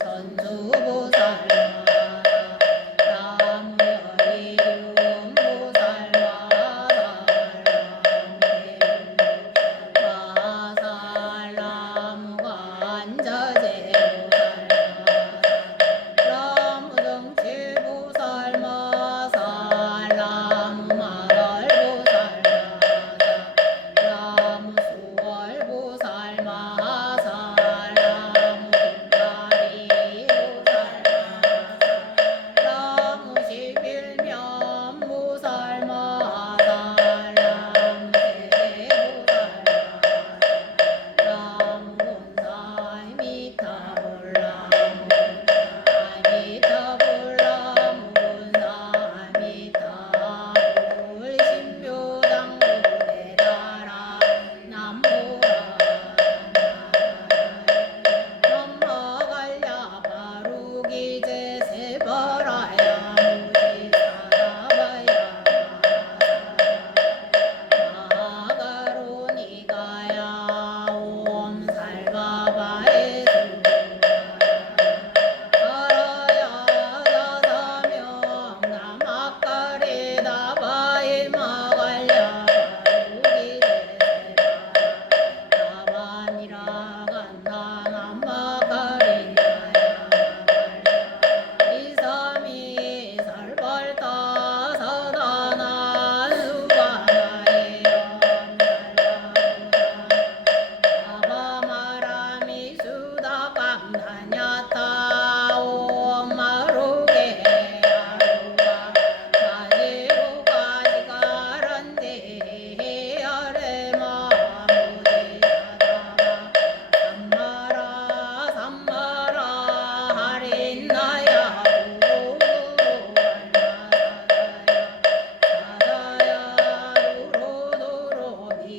전수보살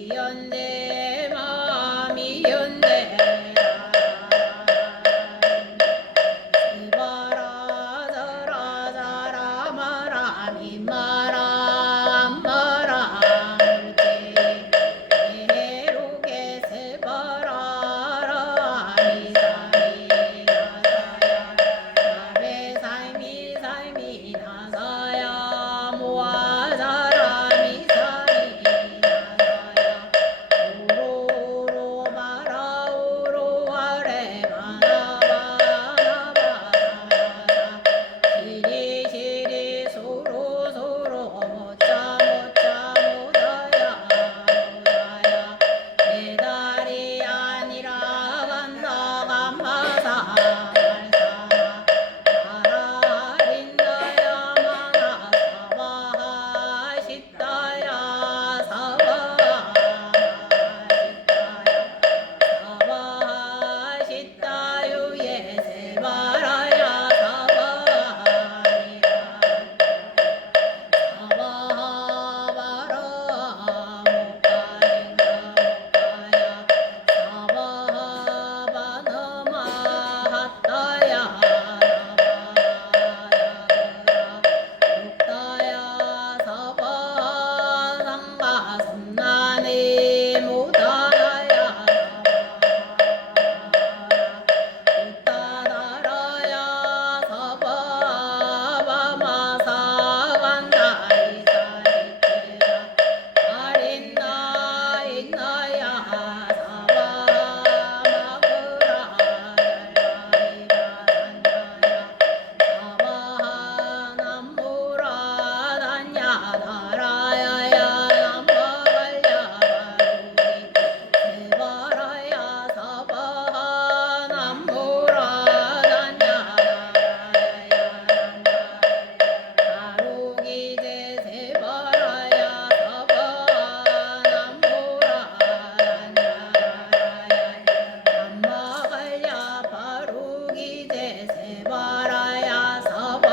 이연대 마음이 연대 이바라 저라 자라 마라 미마라 마라 해로게 세바라라 미사미 나사야 나베 사이미 사이미 나사야 모아자라 미사미 나사야 오로로 마라 오로 아래 마나바나바사야 시리 시리 소로 소로 모짜 모짜 모다야 모다야 내 달이 아니라 간다 간마사 말사마 아라린다야 마나 사바하시다야 사바하시다야 예세바라야 사바니라 사바하바라 못가진가 못가야 사바하바나마하다야 나바야그라 육다야 사바상가섬나니 못하다야 나바야 사바마사간다 이사리체라 아린다 있나야 사바마그라 달라이가 산다야 사바남무라 단야 나라야야 남바갈야 바루기 세바라야 사바남무라 단야 나라야야 바루기제 세바라야 사바남무라 단야 남마갈야 바루기제 세바라야 사바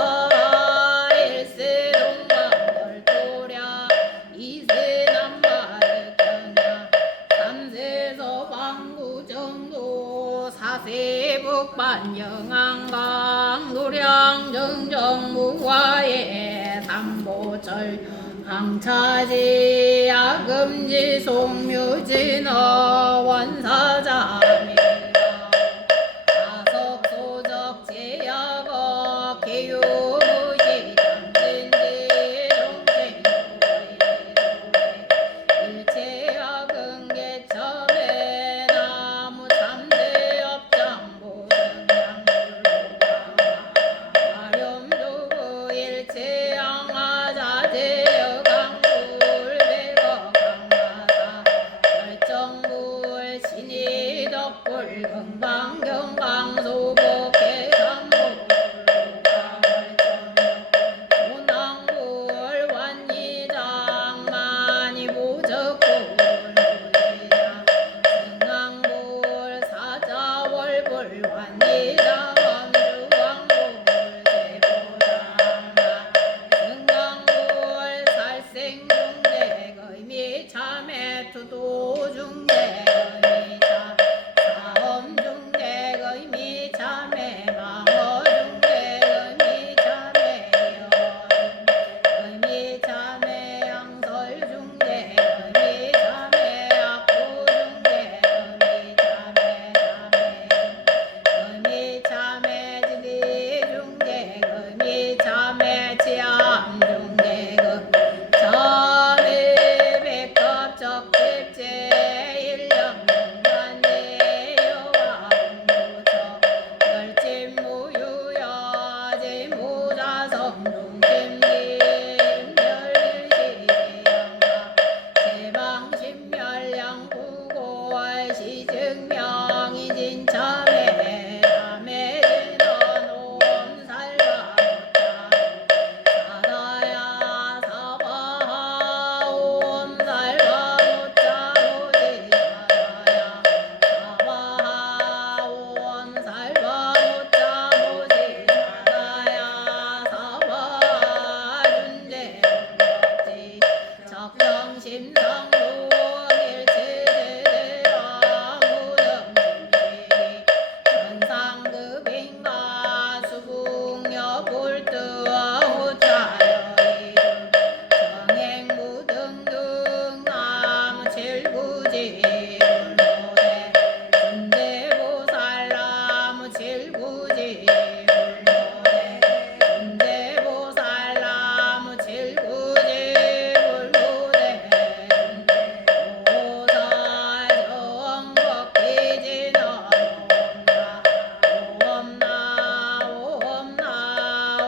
일세동방 별도랴 이세남바르견야 삼세서 방구정도 사세북반영안강 노량정정무화에 삼보철 강차지 야금지 송묘진어 원사자밀가 사석소적 제야거 개유무시 잠진지 정생도에 일체야근계첨에 나무 참대업장보승양물로가 아렴조구 일체양화자제여강불배거 강마사 결정불 신이덕불 금방경강소복 해상불로가 조낭불 완이장만이 무적불 무지장 승강불 사자월불 완이장 엄주광불 제보장만 승강불 살생중대 의미참에 투도중대 의미참 사엄중대 의미참에 망어중대 의미참에 의미참에 양설중대 의미참에 악구중대 의미참에 의미참에 지리중대 의미참에 치암중대 참에 백합적집제 일년 칠구지 불로대 준대보살나무 칠구지 불로대 준대보살나무 칠구지 불로대 보살 정법기지는 오엄나 오엄나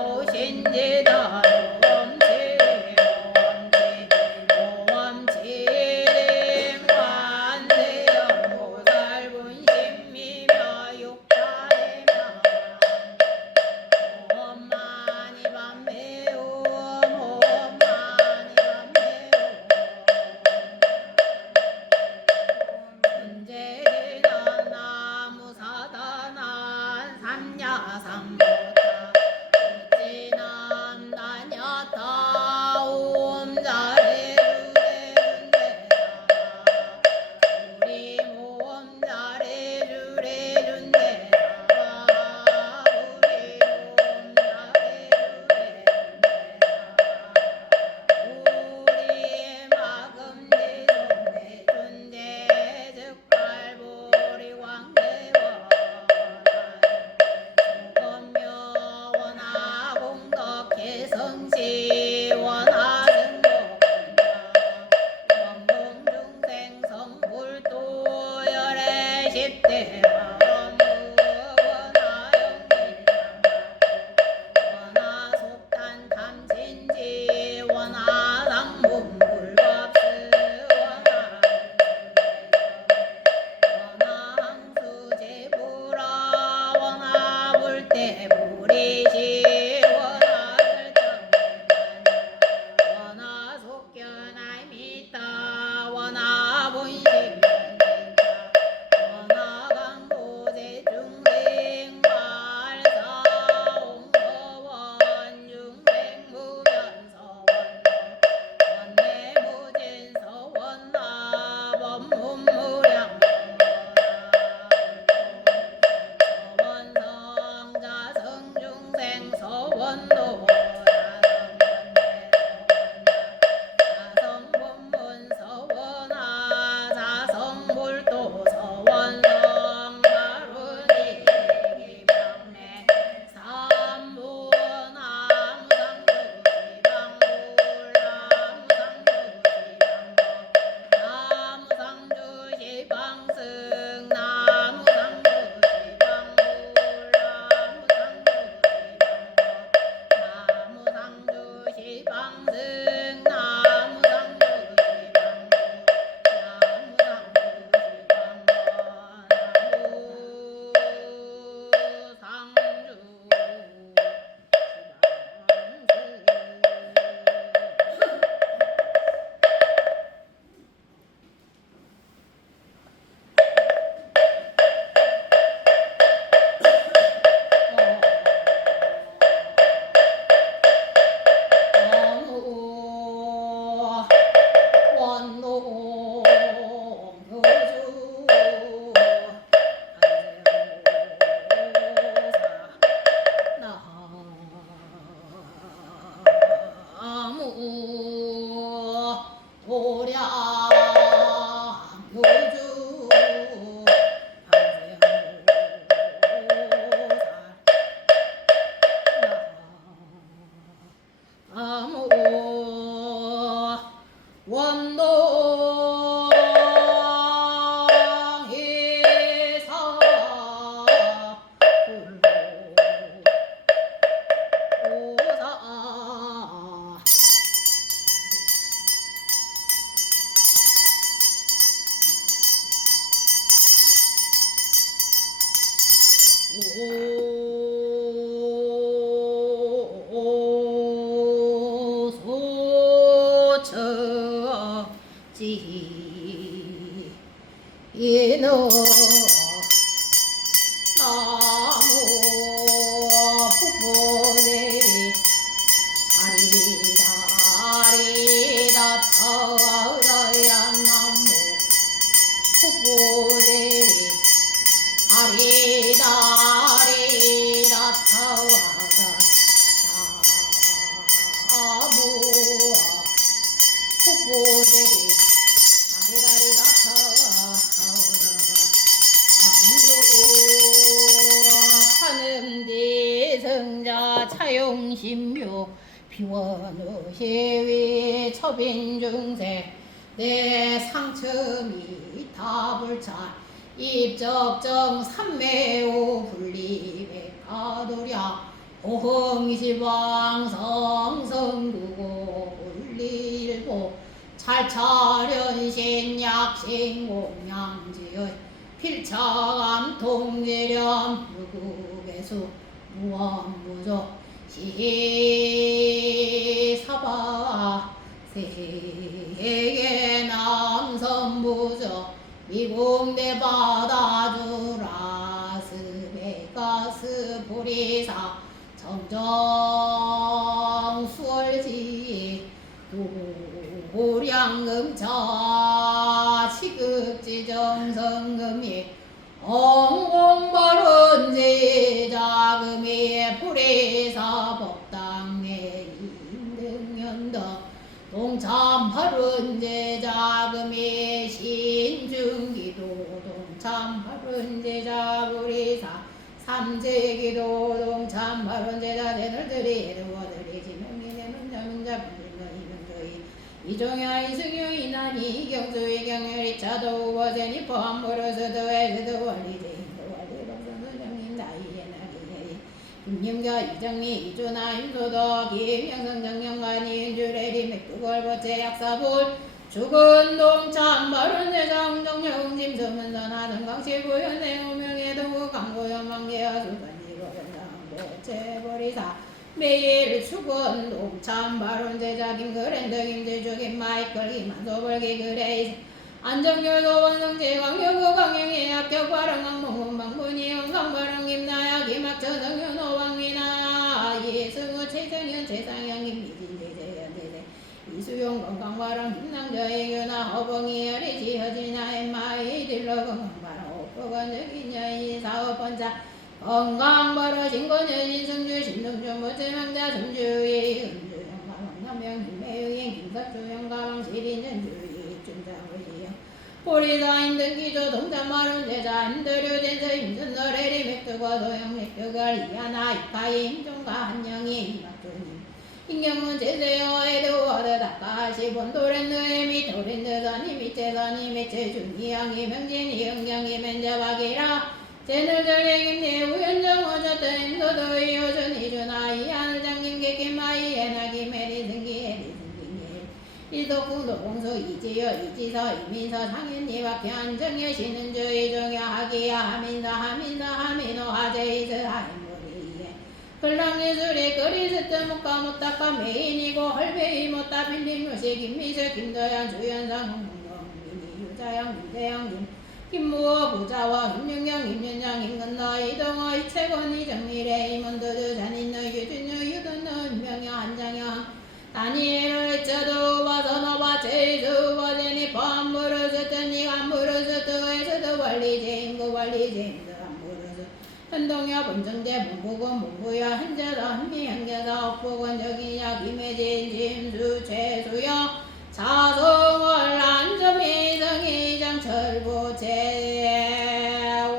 오신지는 성지 원하는 원공중생 성불도 열애 십대 원하 속단 탐진지 원하 상문 불법스 원하 항수 제불아 원하 불대 불이시 서원도 자성본문 서원하 자성불도 서원성 가루니 기병내 삼부 나무상주 지방불 나무상주 지방승 나무상주 지방승 나무상주 소처지 이노 나무 북보내리 아리다 아리다 터어야 나무 북보내리 아리다 아리다 터어다 나무 북보내리 아리다리다 터 사용심묘 비원의시위 처빈중세 내 상처미 다불차 입적정 삼매오 분리백화도랴 호흥시방 성성구고 분리일보 찰차련신 약신공양지의 필차감 통지렴 불국의수 무언무조 시사바 세계 남선부저 미공대 받아주라 스베가스 보리사 정정 수월지 도량금차 시급지정성금이 엉공벌은지 자금이 보리사 법당내 인등연덕 동참하른제 자금이 신중기도 동참하른제 자부리사 삼재기도 동참하른제 자제들들이 에르워들이 지명이내는 자문자 분들거이면서이 이종야 이승유 이난이 경수이 경열이 차도 우버제니 포함버려서도에서도 원리제인도 원리범선선정님 나이에 나기에 김영자 이정미 이주나 임소도 김영성 정영관이 인주레리 맥두걸보채 약사볼 죽은 동참 바른 내장 정영 짐서문선하는 강시부연내 오명에도 강고연망계와 수관지로 변장보채버리사 매일 죽은 동참 바른 제자 김그랜드 김제주김 마이클 김한소벌기 그레이스 안정열도 원성제 강여구 강영의 합격 발언 강몽훈 방문이 영상 발언 김나야 김학천 정윤호 왕미나 예승우 최정현 최상현 김미진 제재현 제재 이수용 건강 발언 김남저의 유나 허봉이 어리지 허진아 엠마이 딜러 건강 발언 오프건 적인여인 사업번자 건강 발언 신권여인 승주 신동주 모체망자 승주의 은주영 가방 남영 김매유인 김석주영 가방 시린연주의 준장의 보리사 인등기조 동참마른 제자 인도류 젠서 임순너레리 맥두과 도영 맥두걸 이하나 이파이 임종가 한영이 이박조님 인경문 제세여 에드워드 닭가시 본도랜드의 미토랜드선이 미체선이 미체준이양이 명진이 영경이 맨저박이라 제늘들의 김내 우연정 어쩌던 인도도의 여전히 주나 이하늘 장님 객기마이 에나기 메리 승기 에리 일덕궁도 공수 이지여 이지서 이민서 상현이 박현 정여 신은주 이종여 하기야 하민서 하민서 하민호 하제이스 하인무리에 글랑예술의 거리스트 묵가 못다까 메인이고 헐베이 못다 빌림 요시 김미서 김도연 주연성 홍문경민이 유자영 김대영 김무호 부자와 김영경 김윤영 임근너 이동호 이채권 이정미래 임원도주 잔인너 유준여 유돈너 임명여 한장영 다니엘을 쳐도 와서너봐 제수 버제니 범부르스더니 안부르스더에서도 원리제인구 원리제인구 안부르스 현동여 본정제 문부건 문부여 현재서 한미현계서 업부건 적이야 김혜진 짐수 최수여 자성월 안점이성이장 철부제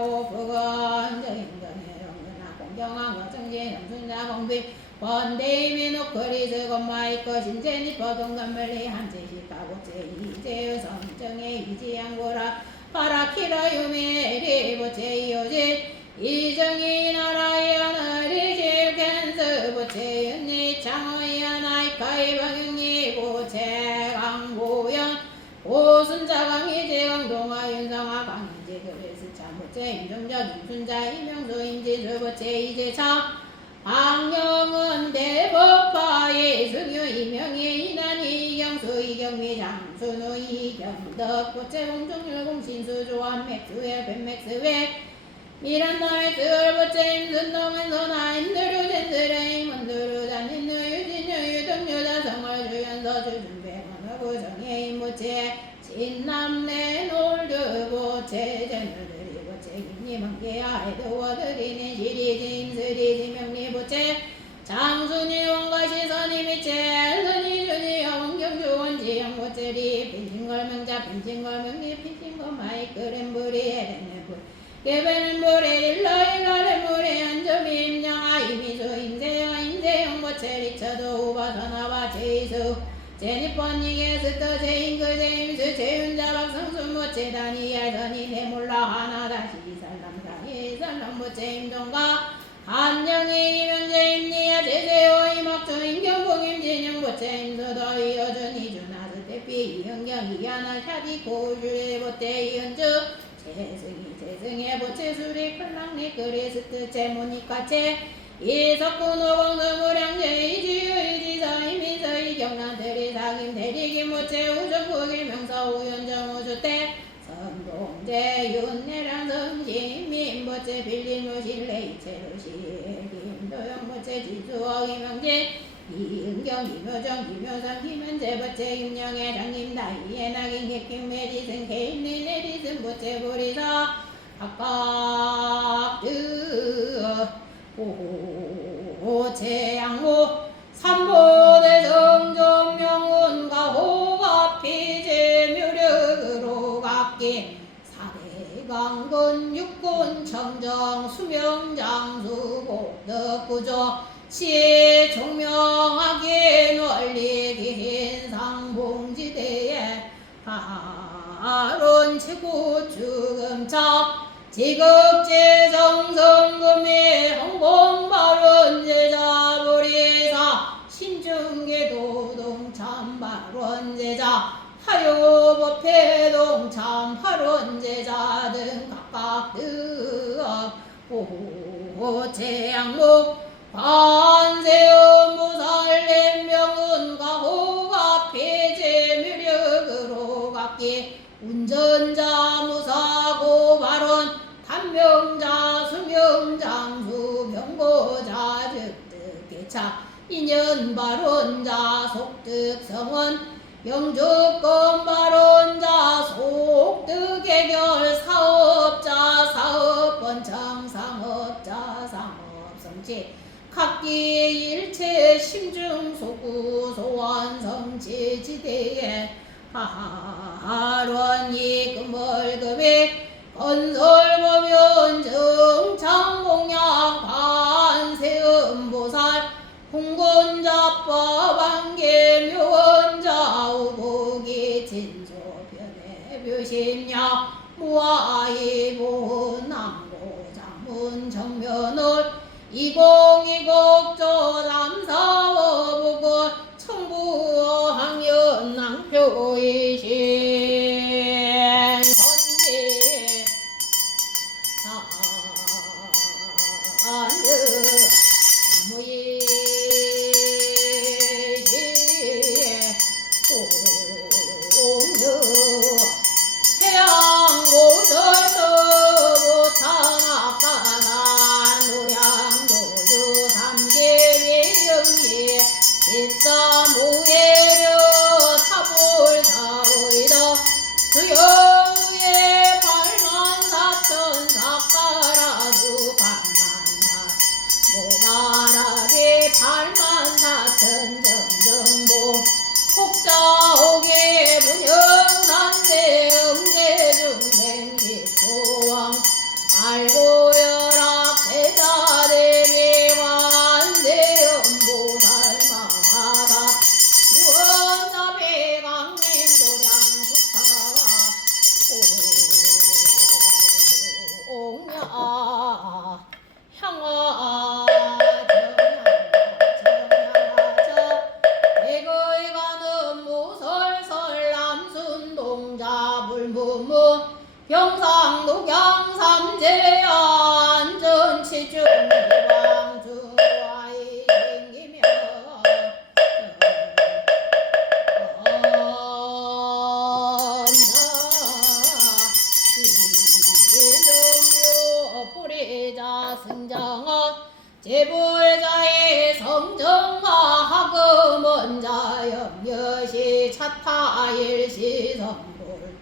오부건 적인정해 영근하 공경한 거정제 영순자 공비 번데이미 노크리스 건마이커 신제니 버동감멜리 한제시 가보체 이제유 성정의 이지양고라 파라키라 유미에리 보체 이오진 이정이 나라의 하늘이 질캔스 보체 윤니 창의 하나이카이 방영이 보체 강고연 고순자강이 제강동화 윤성아 강인지 그레스 참보체 임종적 임순자 이명수 임지수 보체 이제차 방영은 대법파의 승유 이명의 이난이 이경수 이경미 장순우 이경덕 고체공중률 공신수 조한 맥수회 벤맥스회 미란나의 스월보체 임순동은소나 인드류 젠스레 임원드루 잔인누 유진유 유동유자 성월 주연서 주준배원하고 정의 임보체 진남내 놀드보체 제너들이 보체 김리망계야 에드워드리는 시리진 스리지 명리보체 장순이 원가시 선임이체 선이 준이 영경주 원지영보체리 빈신걸명자 빈신걸명리 빈신걸 마이크렌브리 에렌네불 개베는불에 딜러이 가렌물에 한점이 임양아 이미수 임세여 임세영 리처도 우바선아와 제이수 제니펀닝의 스터 제인그 제임스 제윤자 박성수 모체 다니엘 선이 대몰라 하나 다시 살람사니 살람모 제임종가 한영이 이명제임니야 제세호 이막주 인경봉임 진영모 제임수도 이어준 이준하스 대피 이영경 이하나 샤디 고주레 보태 이은주 재승의 보채수리 클랑리 그리스트 제모니카체 이석군 오공수무량제 이지유 이지서 이민서 이경란 대리상임 대리김 모채 우정국일 명서 우연정 우주태 선동제 윤내랑 성심민 모채 빌린 요실레 이채로시 김도영 모채 지수어 이명재 이은경 김효정 김효선 김현재 모채 김영애 장님 나이에 낙인 객김 메디슨 케인리 레디슨 모채 보리사 각각 오제양모 삼보대 성정명운과 호갑피제 묘력으로 각기 사대강군 육군 청정 수명장수 복덕구조 시에 총명하게 널리 긴 상봉지대에 하론 최고 주금차 지극제정성금의 홍공발원제자 보리사 신중계도동참발원제자 하요법회동참발원제자 등 각각 오제양목 관세음보살렘명운과 호갑폐제 묘력으로 각기 운전자 무사고 발언 단명자 수명장수 병고자 즉득개차 인연발언자 속득성원 영주권 발언자 속득해결 사업자 사업번창 상업자 상업성취 각기 일체 심중소구 소환성취지대에 하론이 금월금에 건설보면 정창공양 반세음보살 홍건자법 안개묘원자 우복이 진소변의 묘심야 무아이보 남고장문 정면을 2020조 남사워보고 청부항연 낭표이신 선지 사유 나무이시에 공유 태양고설서부 타악가나 노량도주 삼계위영예 십사무예려 사불사의도 수영우에 발만사천 사카라두 발만사 모바라비 발만사천 정정보 폭자옥에 문영산대 음제중생집소왕 알고여라 대자대비 완세음보살마하다 유원자배 강림도량수사가 옹야 향화 정야정 대거에 가는 무설설 남순동자 불무무 경상독양 삼재야 안전치중기방중와이 생기며 이름요 뿌리자 승정어 제불자의 성정화 하금원자 염여시 차타일시 성불도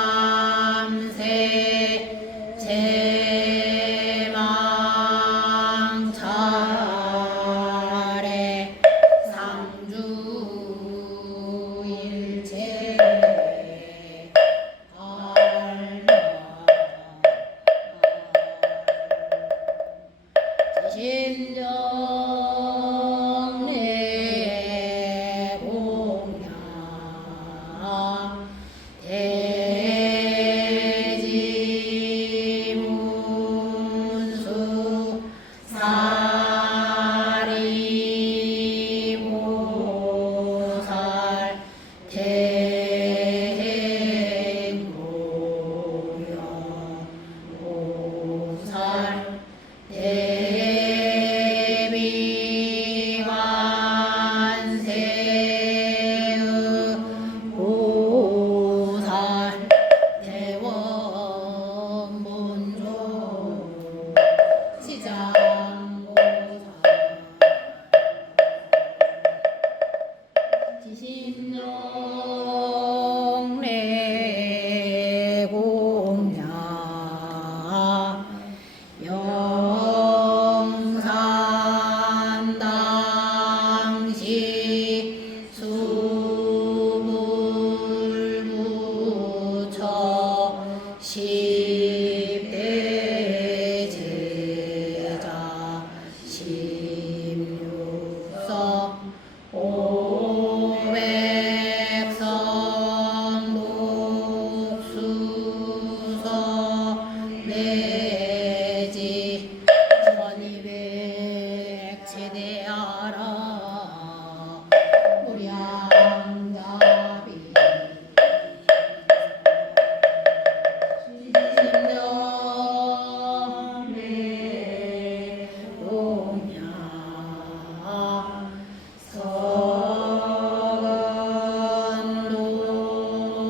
십대 제자 십육서 오백성 독수서 내지 천이백 체대하라 무량자비 십년의 공양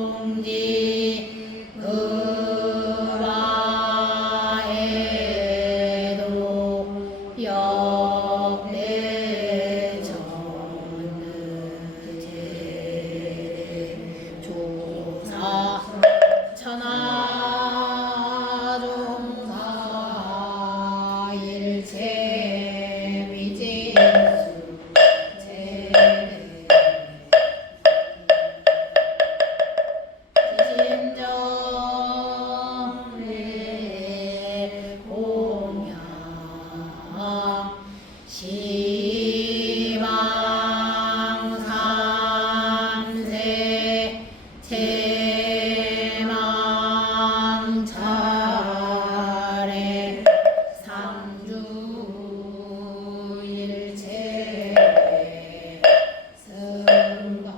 선동지 그라에도 역대 전는 제대 조사 천하종사 일체 위진수 제대 지심정의 공양 시망삼세 제망차례 상주일체 승가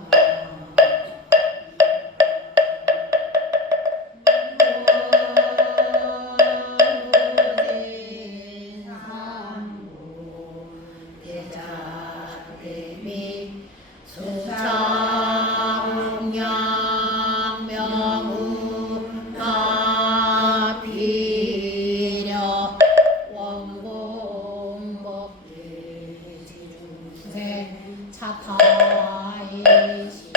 대자대미 수창양명우 가피려 원공법대지중세 차타이시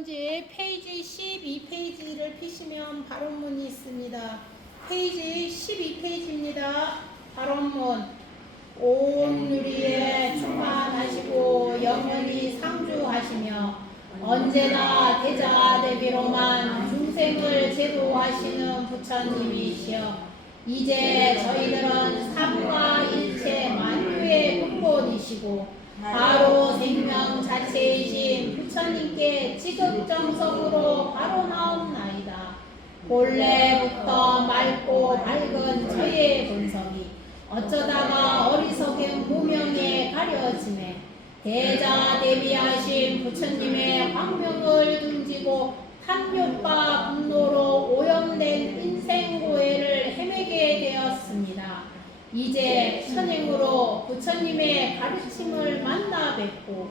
성지 페이지 12페이지를 피시면 발언문이 있습니다. 페이지 12페이지입니다. 발언문. 온 누리에 충만하시고 영원히 상주하시며 언제나 대자대비로만 중생을 제도하시는 부처님이시여, 이제 저희들은 삶과 일체 만유의 근본이시고 바로 생명 자체이신 부처님께 지극정성으로 발언하옵나이다. 본래부터 맑고 밝은 저의 본성이 어쩌다가 어리석은 무명에 가려짐에 대자대비하신 부처님의 광명을 등지고 탐욕과 분노로 오염된 인생고해를 헤매게 되었습니다. 이제 선행으로 부처님의 가르침을 만나 뵙고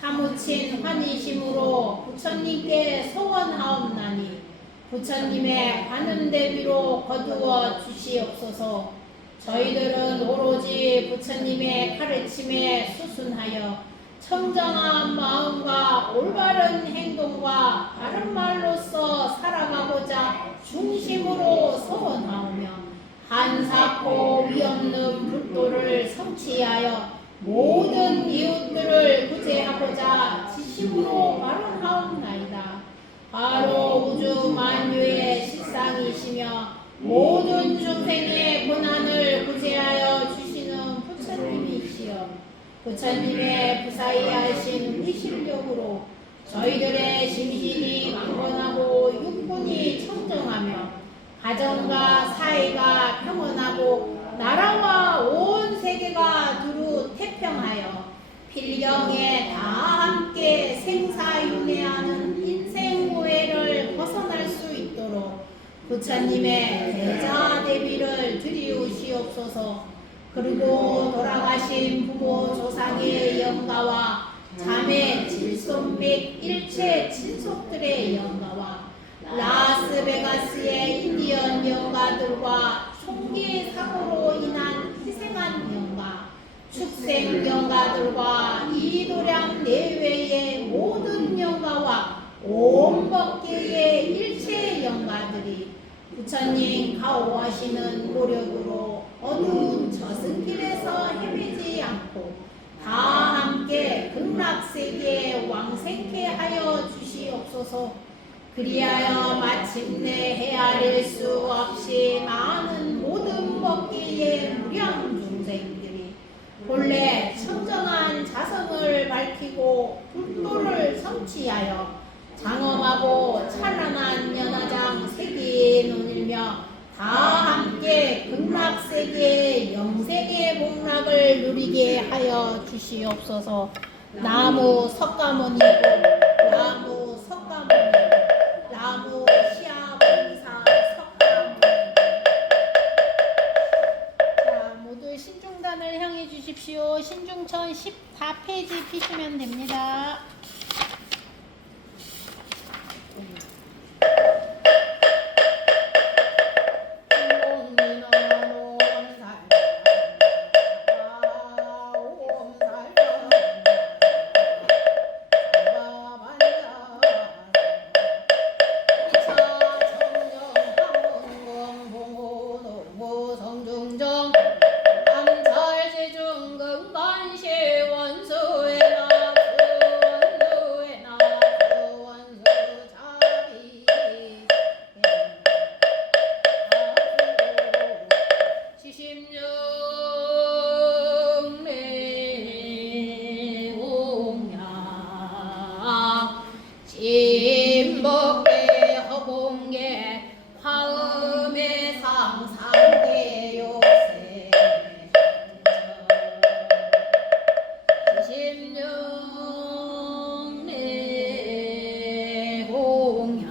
사무친 환희심으로 부처님께 소원하옵나니 부처님의 관음대비로 거두어 주시옵소서. 저희들은 오로지 부처님의 가르침에 수순하여 청정한 마음과 올바른 행동과 바른 말로서 살아가고자 중심으로 소원하오며 한사코 위없는 불도를 성취하여 모든 이웃들을 구제하고자 지심으로 발언하옵나이다. 바로 우주 만유의 실상이시며 모든 중생의 고난을 구제하여 주시는 부처님이시여, 부처님의 부사의하신 위실력으로 저희들의 심신이 강건하고 육군이 청정하며 가정과 사회가 평온하고 나라와 온 세계가 두루 태평하여 필경에 다 함께 생사윤회하는 인생고해를 벗어날 수 있도록 부처님의 대자대비를 드리우시옵소서. 그리고 돌아가신 부모 조상의 영가와 자매 질손 및 일체 친속들의 영가와 라스베가스의 인디언 영가들과 총기 사고로 인한 희생한 영가, 축생 영가들과 이도량 내외의 모든 영가와 온 법계의 일체 영가들이 부처님 가호하시는 노력으로 어두운 저승길에서 헤매지 않고 다 함께 극락세계에 왕생케 하여 주시옵소서. 그리하여 마침내 헤아릴 수 없이 많은 모든 법계의 무량 중생들이 본래 청정한 자성을 밝히고 불도를 성취하여 장엄하고 찬란한 연화장 세계에 논일며 다 함께 극락세계의 영생의 복락을 누리게 하여 주시옵소서. 나무 석가모니고 나무 석가모니 나무 시아봉사 석가모니. 자, 모두 신중단을 향해 주십시오. 신중천 14페이지 피시면 됩니다. 진법계 허공계 화음의 상상계 요새 지심령내 공야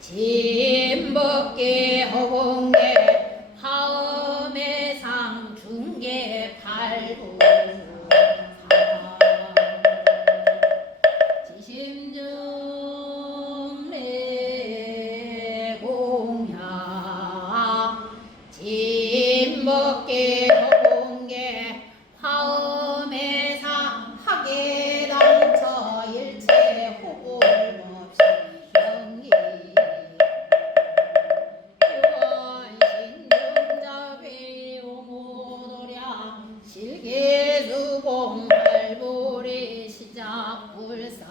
진법계 허공계 화음의 상중계 발부 진법계 허공계 화음의 상 하계당처 일체 볼없이 형이 유한신중자비 오모도랴 실계수공 발보리 시작불사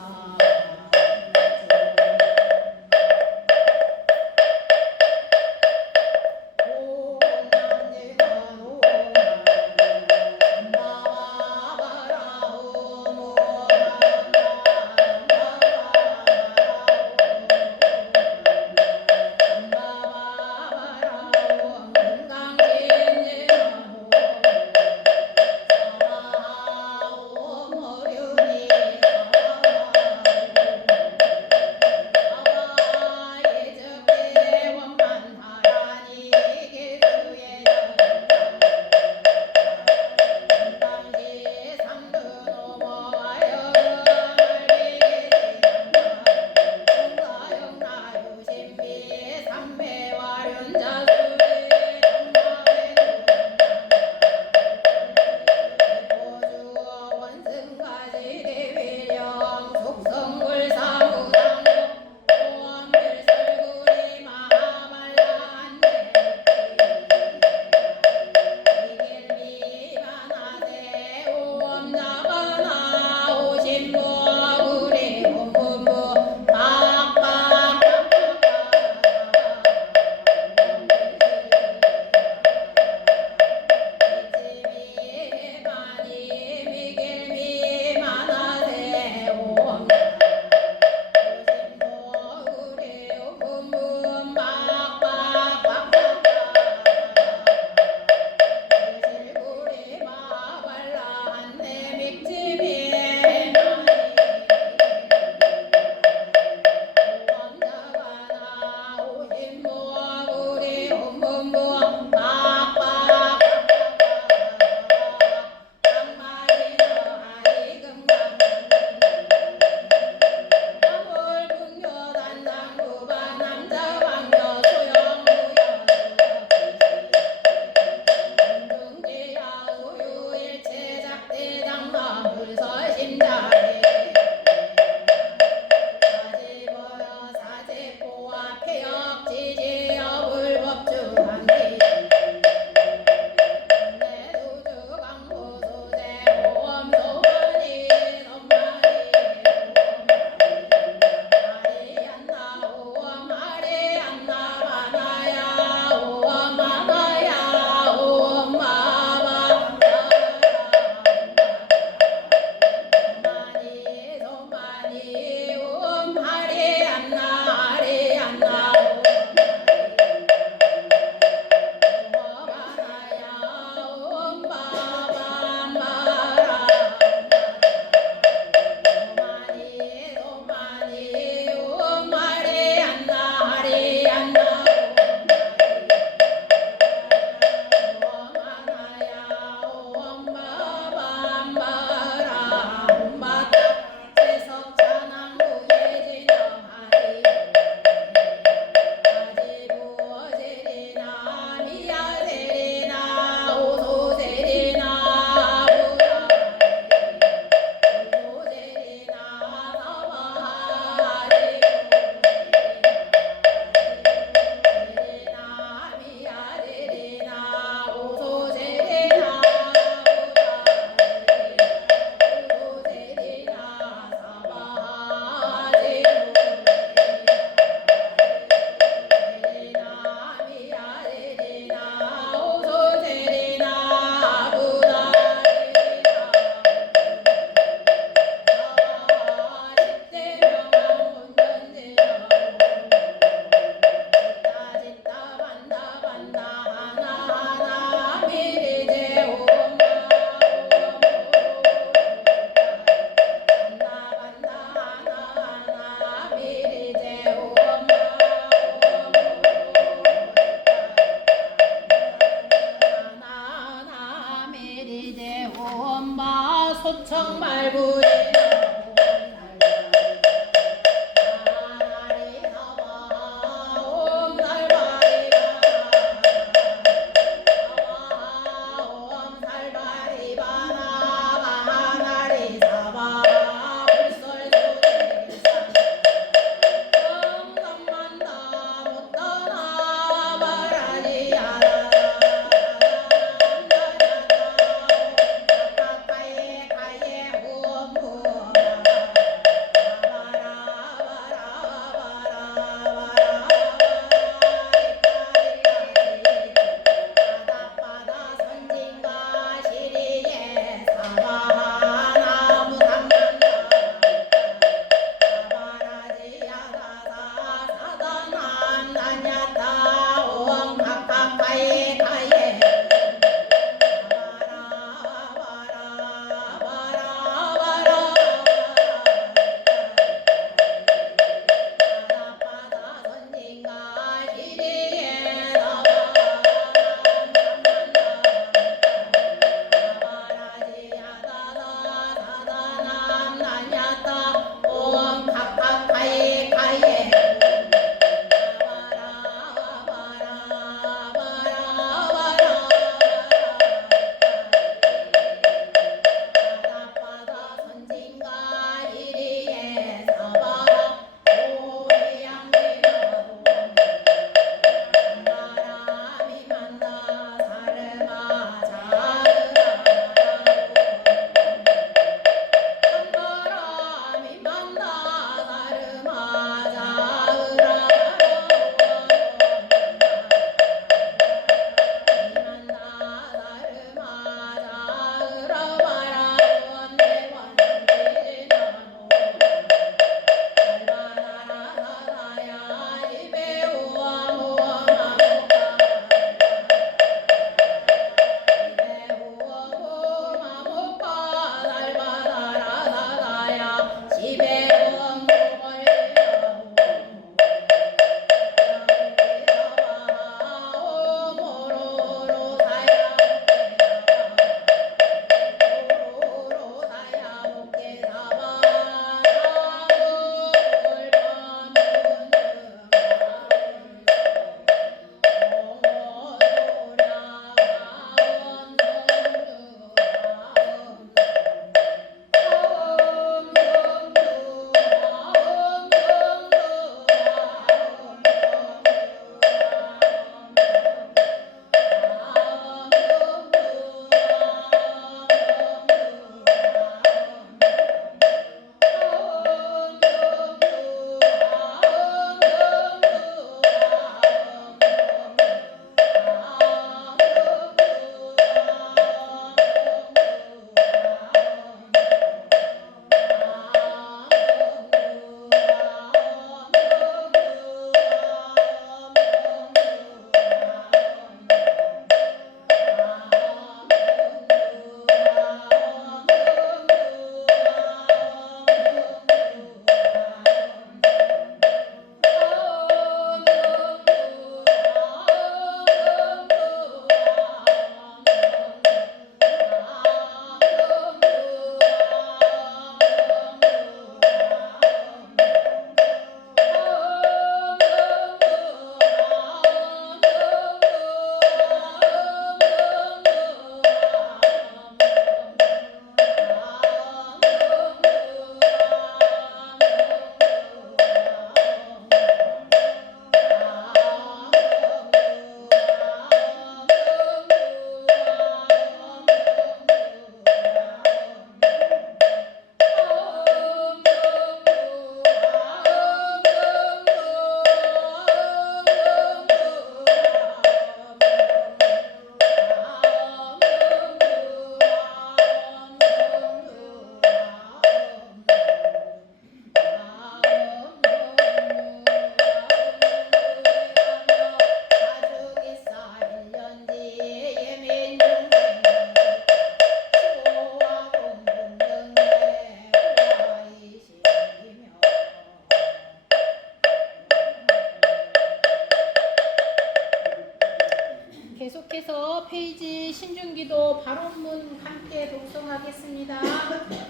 계속해서 페이지 신중기도 발언문 함께 독송하겠습니다.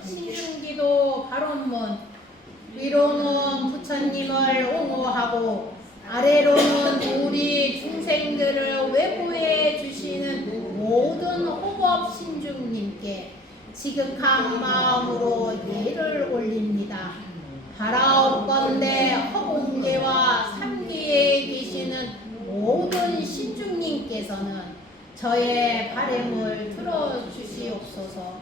신중기도 발언문. 위로는 부처님을 옹호하고 아래로는 우리 중생들을 외부해 주시는 모든 호법 신중님께 지극한 마음으로 예를 올립니다. 바라옵건대 허공계와 삼계에 계시는 모든 신중님께서는 저의 바램을 들어주시옵소서.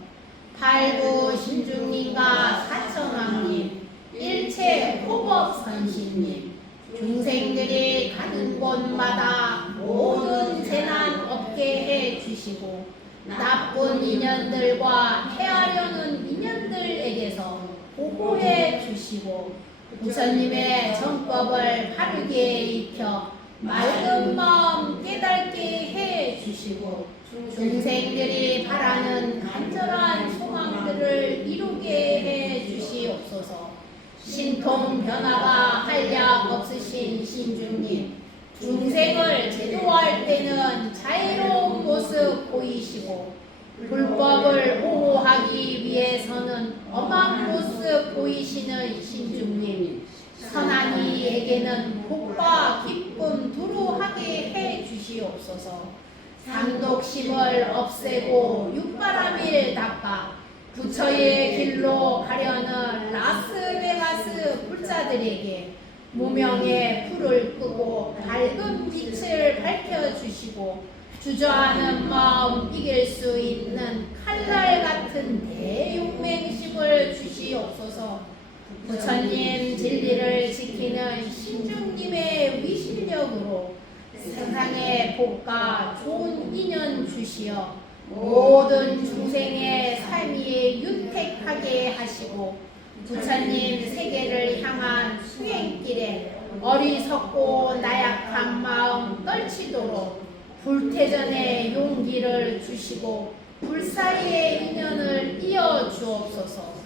팔부 신중님과 사천왕님, 일체 호법 선신님, 중생들이 가는 곳마다 모든 재난 없게 해 주시고 나쁜 인연들과 해하려는 인연들에게서 보호해 주시고 부처님의 정법을 바르게 익혀 맑은 마음 깨닫게 해 주시고 중생들이 바라는 간절한 소망들을 이루게 해 주시옵소서. 신통 변화가 한량 없으신 신중님, 중생을 제도할 때는 자애로운 모습 보이시고 불법을 보호하기 위해서는 엄한 모습 보이시는 신중님, 선한 이에게는 복과 기쁨 두루하게 해 주시옵소서. 삼독심을 없애고 육바람일 닦아 부처의 길로 가려는 라스베가스 불자들에게 무명의 불을 끄고 밝은 빛을 밝혀주시고 주저하는 마음 이길 수 있는 칼날 같은 대용맹심을 주시옵소서. 부처님 진리를 지키는 신중님의 위실력으로 세상의 복과 좋은 인연 주시어 모든 중생의 삶이 윤택하게 하시고 부처님 세계를 향한 수행길에 어리석고 나약한 마음 떨치도록 불태전의 용기를 주시고 불사의 인연을 이어 주옵소서.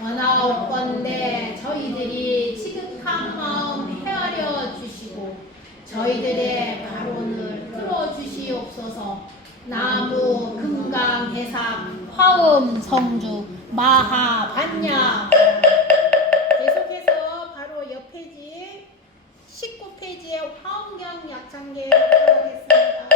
원하옵건대 저희들이 지극한 마음 헤아려 주시고 저희들의 발언을 들어주시옵소서. 나무 금강해삭 화음 성주 마하 반야. 계속해서 바로 옆 페이지 19페이지에 화엄경 약창계 하겠습니다.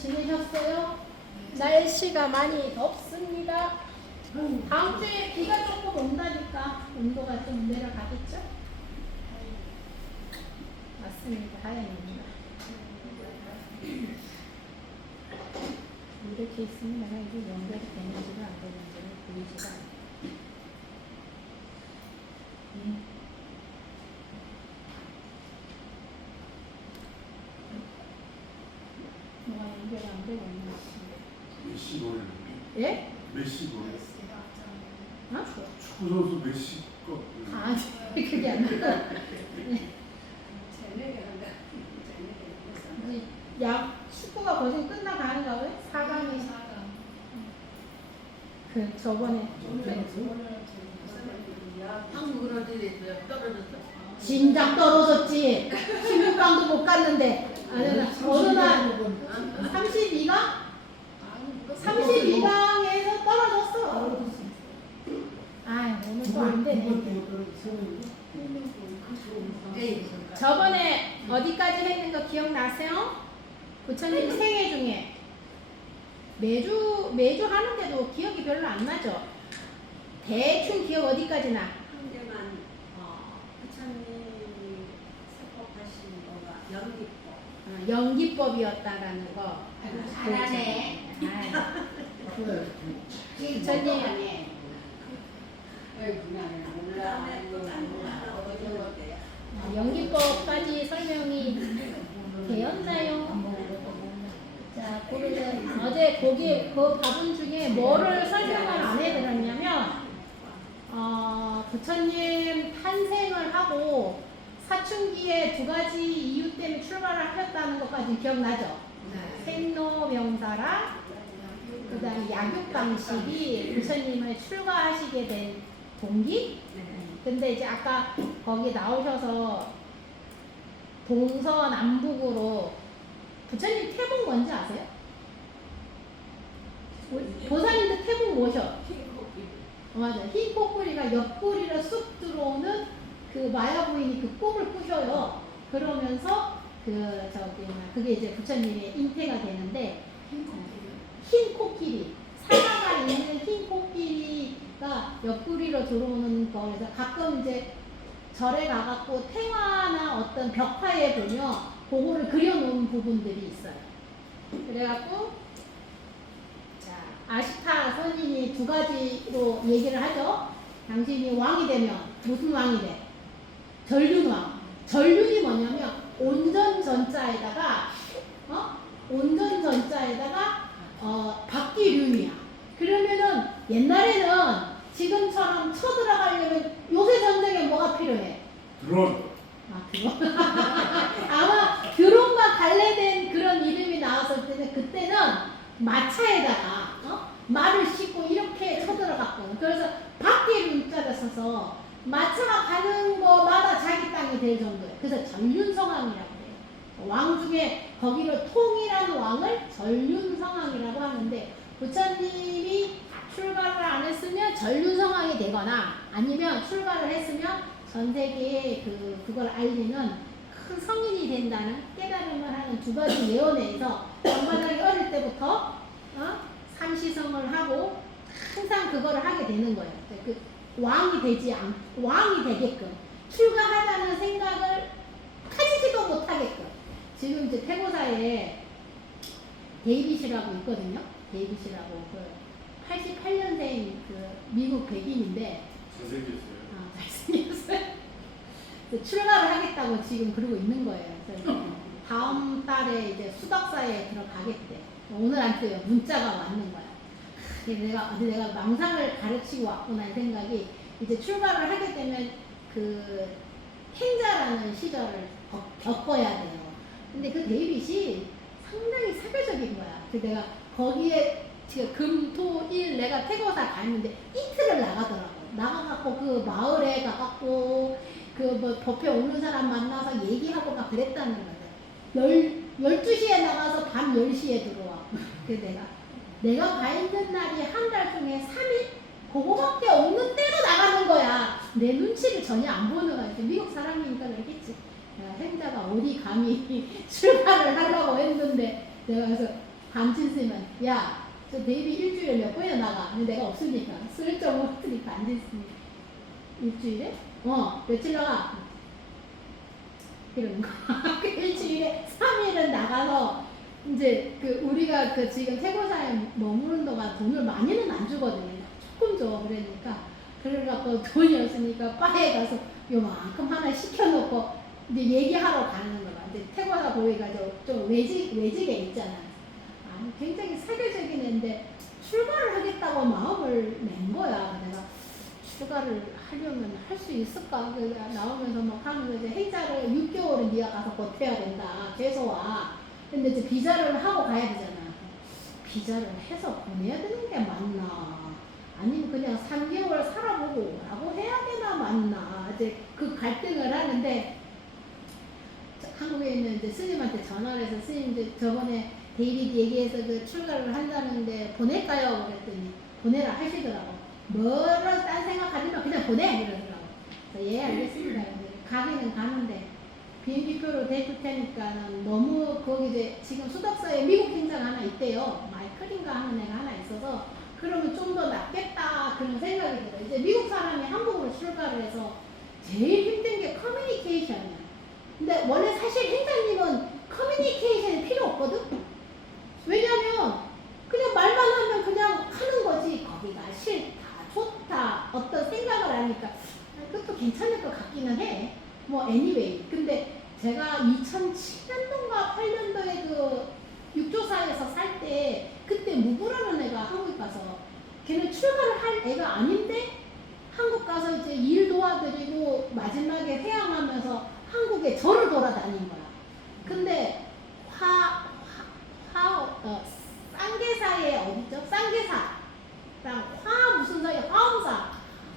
지내셨어요? 날씨가 많이 덥습니다. 다음 주에 비가 조금 온다니까 온도가 좀 내려가겠죠? 맞습니다. 하얀입니다. 이렇게 있으면 내가 이게 연결이 되는지는 안 되는지는 보이지가 않아요. 뭐가 연결이 안 되고 있는 것 같은데. 메시 노래. 예? 메시 노래. 어? 축구 선수 메시 거. 아, 그게 아니라. 이제 야, 축구가 거의 끝나가는가 왜? 4강이. 그 저번에 한국으로 떨어졌어. 진작 떨어졌지. 16강도 못 갔는데. 아니, 어느 날 32강? 32강에서 떨어졌어. 아, 오늘 또 안 되네. 저번에 어디까지 했는 거 기억나세요? 부처님 생애 중에 매주 하는데도 기억이 별로 안 나죠? 대충 기억 어디까지 나? 한데만 부처님이 세법하신 거가 연기법. 연기법이었다라는 거. 아이고, 잘하네. 부처님 연기법까지 설명이 되었나요? 자, 그러면 어제 거기 그 밥은 중에 뭐를 설명을 안 해드렸냐면 부처님 탄생을 하고 사춘기에 2가지 이유 때문에 출가를 하셨다는 것까지 기억나죠? 생로병사랑 그 다음에 약육 방식이 부처님을 출가하시게 된 동기? 근데 이제 아까 거기 나오셔서 동서남북으로 부처님 태국 뭔지 아세요? 보살님도 태국 뭐셔? 맞아. 흰 코끼리가 옆구리로 쑥 들어오는 그 마야 부인이 그 꿈을 꾸셔요. 그러면서 그게 이제 부처님의 잉태가 되는데 흰 코끼리 사과가 있는 흰 코끼리가 옆구리로 들어오는 거에서 가끔 이제 절에 가갖고 태화나 어떤 벽화에 보면 그거를 그려놓은 부분들이 있어요. 그래갖고 자 아시타 선인이 2가지로 얘기를 하죠. 당신이 왕이 되면 무슨 왕이 돼? 전륜왕. 전륜이 뭐냐면 온전 전자에다가 박기륜이야. 그러면은 옛날에는 지금처럼 쳐들어가려면 요새 전쟁에 뭐가 필요해? 드론. 드론. 아마 드론과 관련된 그런 이름이 나왔을 때는 그때는 마차에다가 말을 싣고 이렇게 쳐들어갔거든. 그래서 박기륜자를 써서 마차가 가는 거마다 자기 땅이 될 정도예요. 그래서 전륜성왕이라고 해요. 왕 중에 거기를 통일한 왕을 전륜성왕이라고 하는데 부처님이 출가를 안 했으면 전륜성왕이 되거나 아니면 출가를 했으면 전 세계에 그걸 알리는 큰 성인이 된다는 깨달음을 하는 2가지 내원에서 정반장이 어릴 때부터 삼시성을 하고 항상 그거를 하게 되는 거예요. 왕이 되게끔 출가하자는 생각을 가지지도 못하게끔. 지금 이제 태고사에 데이빗이라고 있거든요. 데이빗이라고 88년생 미국 백인인데 잘생겼어요. 출가를 하겠다고 지금 그러고 있는 거예요. 그래서 다음 달에 이제 수덕사에 들어가겠대. 오늘 안 떠요. 문자가 왔는 거야. 내가 망상을 가르치고 왔구나 이 생각이 이제 출가를 하게 되면 그 행자라는 시절을 겪어야 돼요. 근데 그 데이빗이 상당히 사교적인 거야. 그래서 내가 거기에 지금 금, 토, 일 내가 태거사 갔는데 이틀을 나가더라고. 나가갖고 그 마을에 가갖고 뭐 법회 오는 사람 만나서 얘기하고 막 그랬다는 거야. 12시에 나가서 밤 10시에 들어와. 그래서 내가 가 있는 날이 한 달 중에 3일? 그거밖에 없는 때로 나가는 거야. 내 눈치를 전혀 안 보는 거야. 미국 사람이니까 그랬겠지. 행자가 어디 감히 출가를 하려고 했는데 내가 그래서 반진 스님은 야, 저 데이비 일주일에 몇 번이나 나가? 근데 내가 없으니까 슬쩍 먹더니 반진 스님 일주일에? 며칠 나가? 이러는 거야. 그 일주일에 3일은 나가서 이제 그 우리가 그 지금 태고사에 머무는 동안 돈을 많이는 안 주거든요. 조금 줘. 그러니까 그래갖고 돈이 없으니까 바에 가서 요만큼 하나 시켜놓고 이제 얘기하러 가는 거야. 이제 태고사 보이가 좀 외직에 있잖아. 굉장히 사교적인 애인데 출가를 하겠다고 마음을 낸 거야. 내가 출가를 하려면 할 수 있을까? 나오면서 막 하면서 이제 행자를 6개월은 네가 가서 버텨야 된다. 최소화. 근데 이제 비자를 하고 가야 되잖아. 비자를 해서 보내야 되는 게 맞나? 아니면 그냥 3개월 살아보고 라고 해야 되나 맞나? 이제 그 갈등을 하는데 한국에 있는 이제 스님한테 전화를 해서 스님 이제 저번에 데이비드 얘기해서 그 출가를 한다는데 보낼까요? 그랬더니 보내라 하시더라고. 뭐를 딴 생각하지만 그냥 보내! 이러더라고. 그래서 예, 알겠습니다. 가기는 가는데 비행기표로 대줄 테니까 너무 거기 이제 지금 수덕사에 미국 행사가 하나 있대요. 마이클인가 하는 애가 하나 있어서 그러면 좀 더 낫겠다 그런 생각이 들어요. 이제 미국 사람이 한국으로 출가를 해서 제일 힘든 게 커뮤니케이션이야. 근데 원래 사실 행사님은 커뮤니케이션이 필요 없거든? 왜냐면 그냥 말만 하면 그냥 하는 거지. 거기가 싫다, 좋다, 어떤 생각을 하니까 그것도 괜찮을 것 같기는 해. 뭐 anyway. 근데 제가 2007년도인가 8년도에 그 육조사에서 살 때 그때 무구라는 애가 한국 가서 걔는 출가를 할 애가 아닌데 한국 가서 이제 일 도와드리고 마지막에 회양하면서 한국에 절을 돌아다닌 거야. 근데 쌍계사에 어디죠? 쌍계사랑 무슨 사이?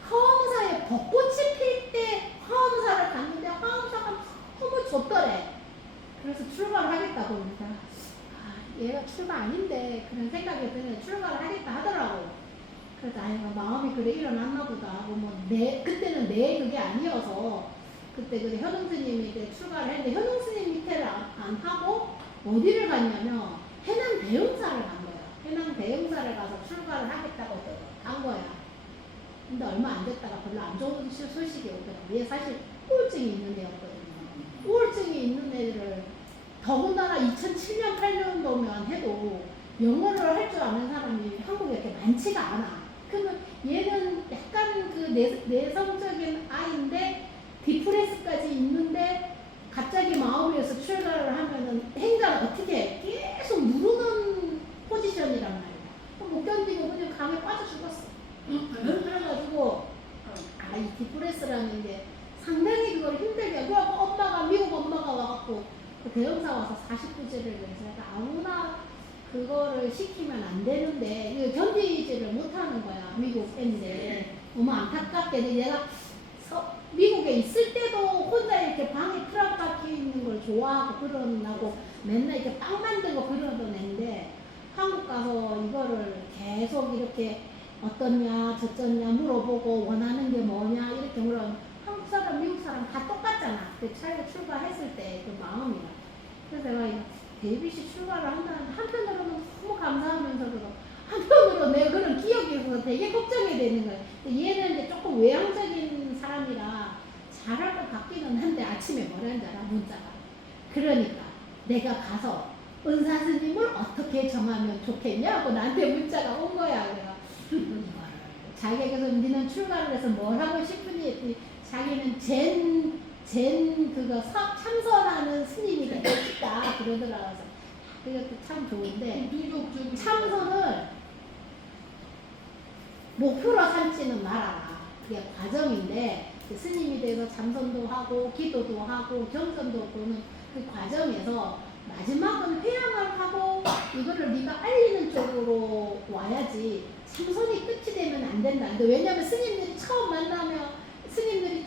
화엄사에 벚꽃이 필 때 화엄사를 갔는데 화엄사가 너무 좋더래. 그래서 출가를 하겠다고 그러니까 얘가 출가 아닌데 그런 생각이 드는 출가를 하겠다 하더라고. 그래서 마음이 그래 일어났나 보다 하고 그때는 내 그게 아니어서 그때 그 현웅 스님이 이제 출가를 했는데 현웅 스님 밑에를 안 하고 어디를 갔냐면 해남 대흥사를 간 거야. 해남 대흥사를 가서 출가를 하겠다고 간 거야. 근데 얼마 안 됐다가 별로 안 좋은 소식이 오더라고. 얘 사실 우울증이 있는 애였거든요. 우울증이 있는 애를 더군다나 2007년 8년도면 해도 영어를 할 줄 아는 사람이 한국에 이렇게 많지가 않아. 그러면 얘는 약간 그 내성적인 아이인데 디프레스까지 있는데 갑자기 마음에서 출가를 하면은 행자를 어떻게 해? 계속 누르는 포지션이란 말이야. 못 견디고 그냥 강에 빠져 죽었어. 그래가지고 이 디프레스라는 게 상당히 그걸 힘들게 그래갖고 미국 엄마가 와갖고 그 대형사 와서 49제를 그래서 아무나 그거를 시키면 안 되는데 이거 견디지를 못하는 거야. 미국 애인데 너무 안타깝게 내가 미국에 있을 때도 혼자 이렇게 방에 트럭 박혀 있는 걸 좋아하고 그러나고 맨날 이렇게 빵 만들고 그러던 애인데 한국 가서 이거를 계속 이렇게 어떻냐 저쩌냐 물어보고 원하는 게 뭐냐 이렇게 물어보면 한국 사람 미국 사람 다 똑같잖아. 그 차이가 출가했을 때 그 마음이라. 그래서 내가 데이빗이 출가를 한다는 한편으로는 너무 감사하면서도 한편으로 내가 그런 기억이 있어서 되게 걱정이 되는 거야. 얘는 이제 조금 외향적인 사람이라 잘할 것 같기는 한데 아침에 뭐라는지 알아? 문자가. 그러니까 내가 가서 은사 스님을 어떻게 정하면 좋겠냐고 나한테 문자가 온 거야. 내가 자기가 그래서 니는 출가를 해서 뭘 하고 싶으니 했더니 자기는 그거 참선하는 스님이 되고 싶다 그러더라고요. 그것도 참 좋은데 참선을 목표로 삼지는 말아라. 그게 과정인데 스님이 돼서 참선도 하고 기도도 하고 경전도 보는 그 과정에서 마지막은 회양을 하고 이거를 네가 알리는 쪽으로 와야지 참선이 끝이 되면 안 된다. 근데 왜냐면 스님들이 처음 만나면 스님들이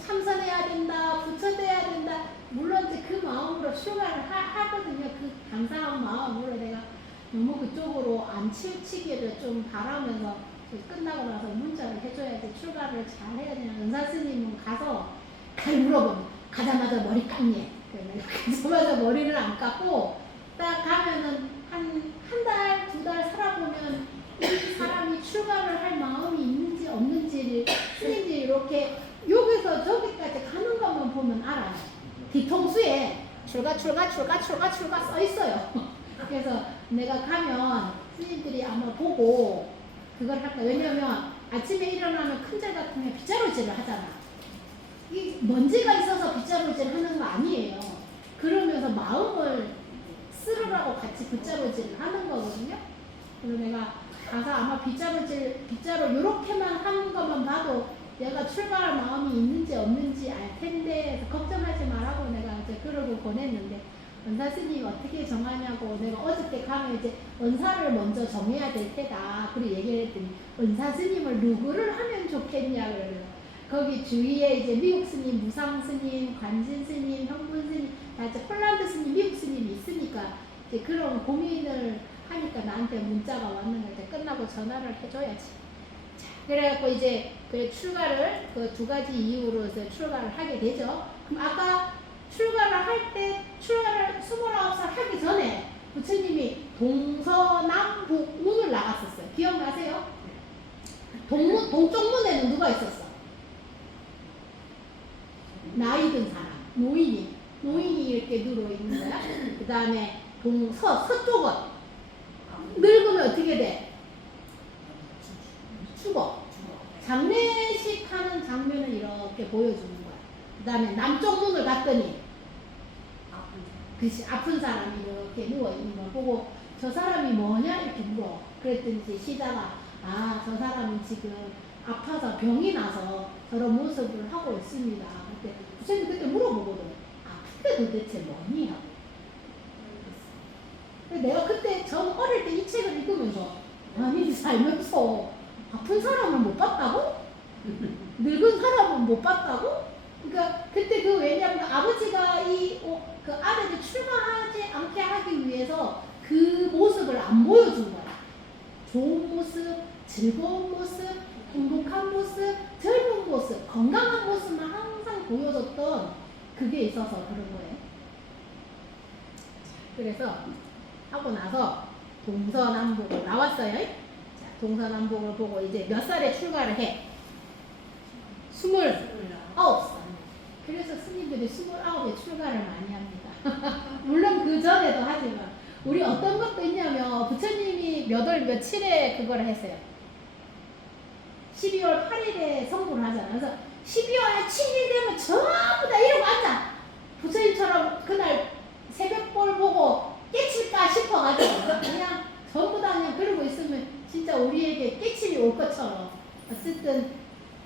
참선해야 된다, 부처돼야 된다. 물론 이제 그 마음으로 출가를 하거든요. 그 감사한 마음으로 내가 너무 그쪽으로 안 치우치기를 좀 바라면서 끝나고 나서 문자를 해줘야지 출가를 잘 해야 되냐. 은사 스님은 가서 물어보면 가자마자 머리 깎니? 가자마자 머리를 안 깎고 딱 가면은 한 달, 두 달 살아보면 이 사람이 출가를 할 마음이 있는지 없는지를 스님들이 이렇게 여기서 저기까지 가는 것만 보면 알아요. 뒤통수에 출가 써 있어요. 그래서 내가 가면 스님들이 아마 보고 그걸 할 거야. 왜냐면 아침에 일어나면 큰절 같은 게 빗자루질을 하잖아. 이 먼지가 있어서 빗자루질 하는 거 아니에요. 그러면서 마음을 쓰르라고 같이 빗자루질을 하는 거거든요. 그래서 내가 가서 아마 빗자루 요렇게만 하는 것만 봐도 내가 출가할 마음이 있는지 없는지 알 텐데 걱정하지 말라고 내가 이제 그러고 보냈는데 은사 스님 어떻게 정하냐고 내가 어저께 가면 이제 은사를 먼저 정해야 될 테다. 그리고 얘기를 했더니 은사 스님을 누구를 하면 좋겠냐 그래요. 거기 주위에 이제 미국 스님, 무상 스님, 관진 스님, 형분 스님, 다 이제 폴란드 스님, 미국 스님이 있으니까 이제 그런 고민을 하니까 나한테 문자가 왔는 거 끝나고 전화를 해줘야지. 자, 그래갖고 이제 그 출가를 그 두 가지 이유로 해서 출가를 하게 되죠. 그럼 아까 출가를 할 때 출가를 29살 하기 전에 부처님이 동서남북 문을 나갔었어요. 기억나세요? 동쪽 문에는 누가 있었어? 나이 든 사람, 노인이 이렇게 누워 있는 거야. 그 다음에 서쪽은 늙으면 어떻게 돼? 죽어. 장례식 하는 장면을 이렇게 보여주는 거야. 그 다음에 남쪽 문을 갔더니 그치, 아픈 사람이 이렇게 누워 있는 걸 보고 저 사람이 뭐냐 이렇게 물어. 그랬더니 이제 시다가 저 사람은 지금 아파서 병이 나서 저런 모습을 하고 있습니다. 그때 부처님 그때 물어보거든. 아픈데 도대체 뭐니? 내가 그때 전 어릴 때 이 책을 읽으면서 아니 살면서 아픈 사람을 못 봤다고? 늙은 사람은 못 봤다고? 그러니까 그때 그 왜냐면 아버지가 그 아들이 출가하지 않게 하기 위해서 그 모습을 안 보여준 거야. 좋은 모습, 즐거운 모습, 행복한 모습, 젊은 모습, 건강한 모습만 항상 보여줬던 그게 있어서 그런 거예요. 그래서 하고 나서 동서남북을 나왔어요. 자, 동서남북을 보고 이제 몇 살에 출가를 해? 29살. 그래서 스님들이 29에 출가를 많이 합니다. 물론 그 전에도 하지만 우리 어떤 것도 있냐면 부처님이 몇 월 며칠에 그걸 했어요. 12월 8일에 성불을 하잖아. 그래서 12월 7일 되면 전부 다 이러고 앉아. 부처님처럼 그날 새벽볼 보고 깨칠까 싶어가지고 그냥 전부 다 그냥 그러고 있으면 진짜 우리에게 깨침이 올 것처럼 어쨌든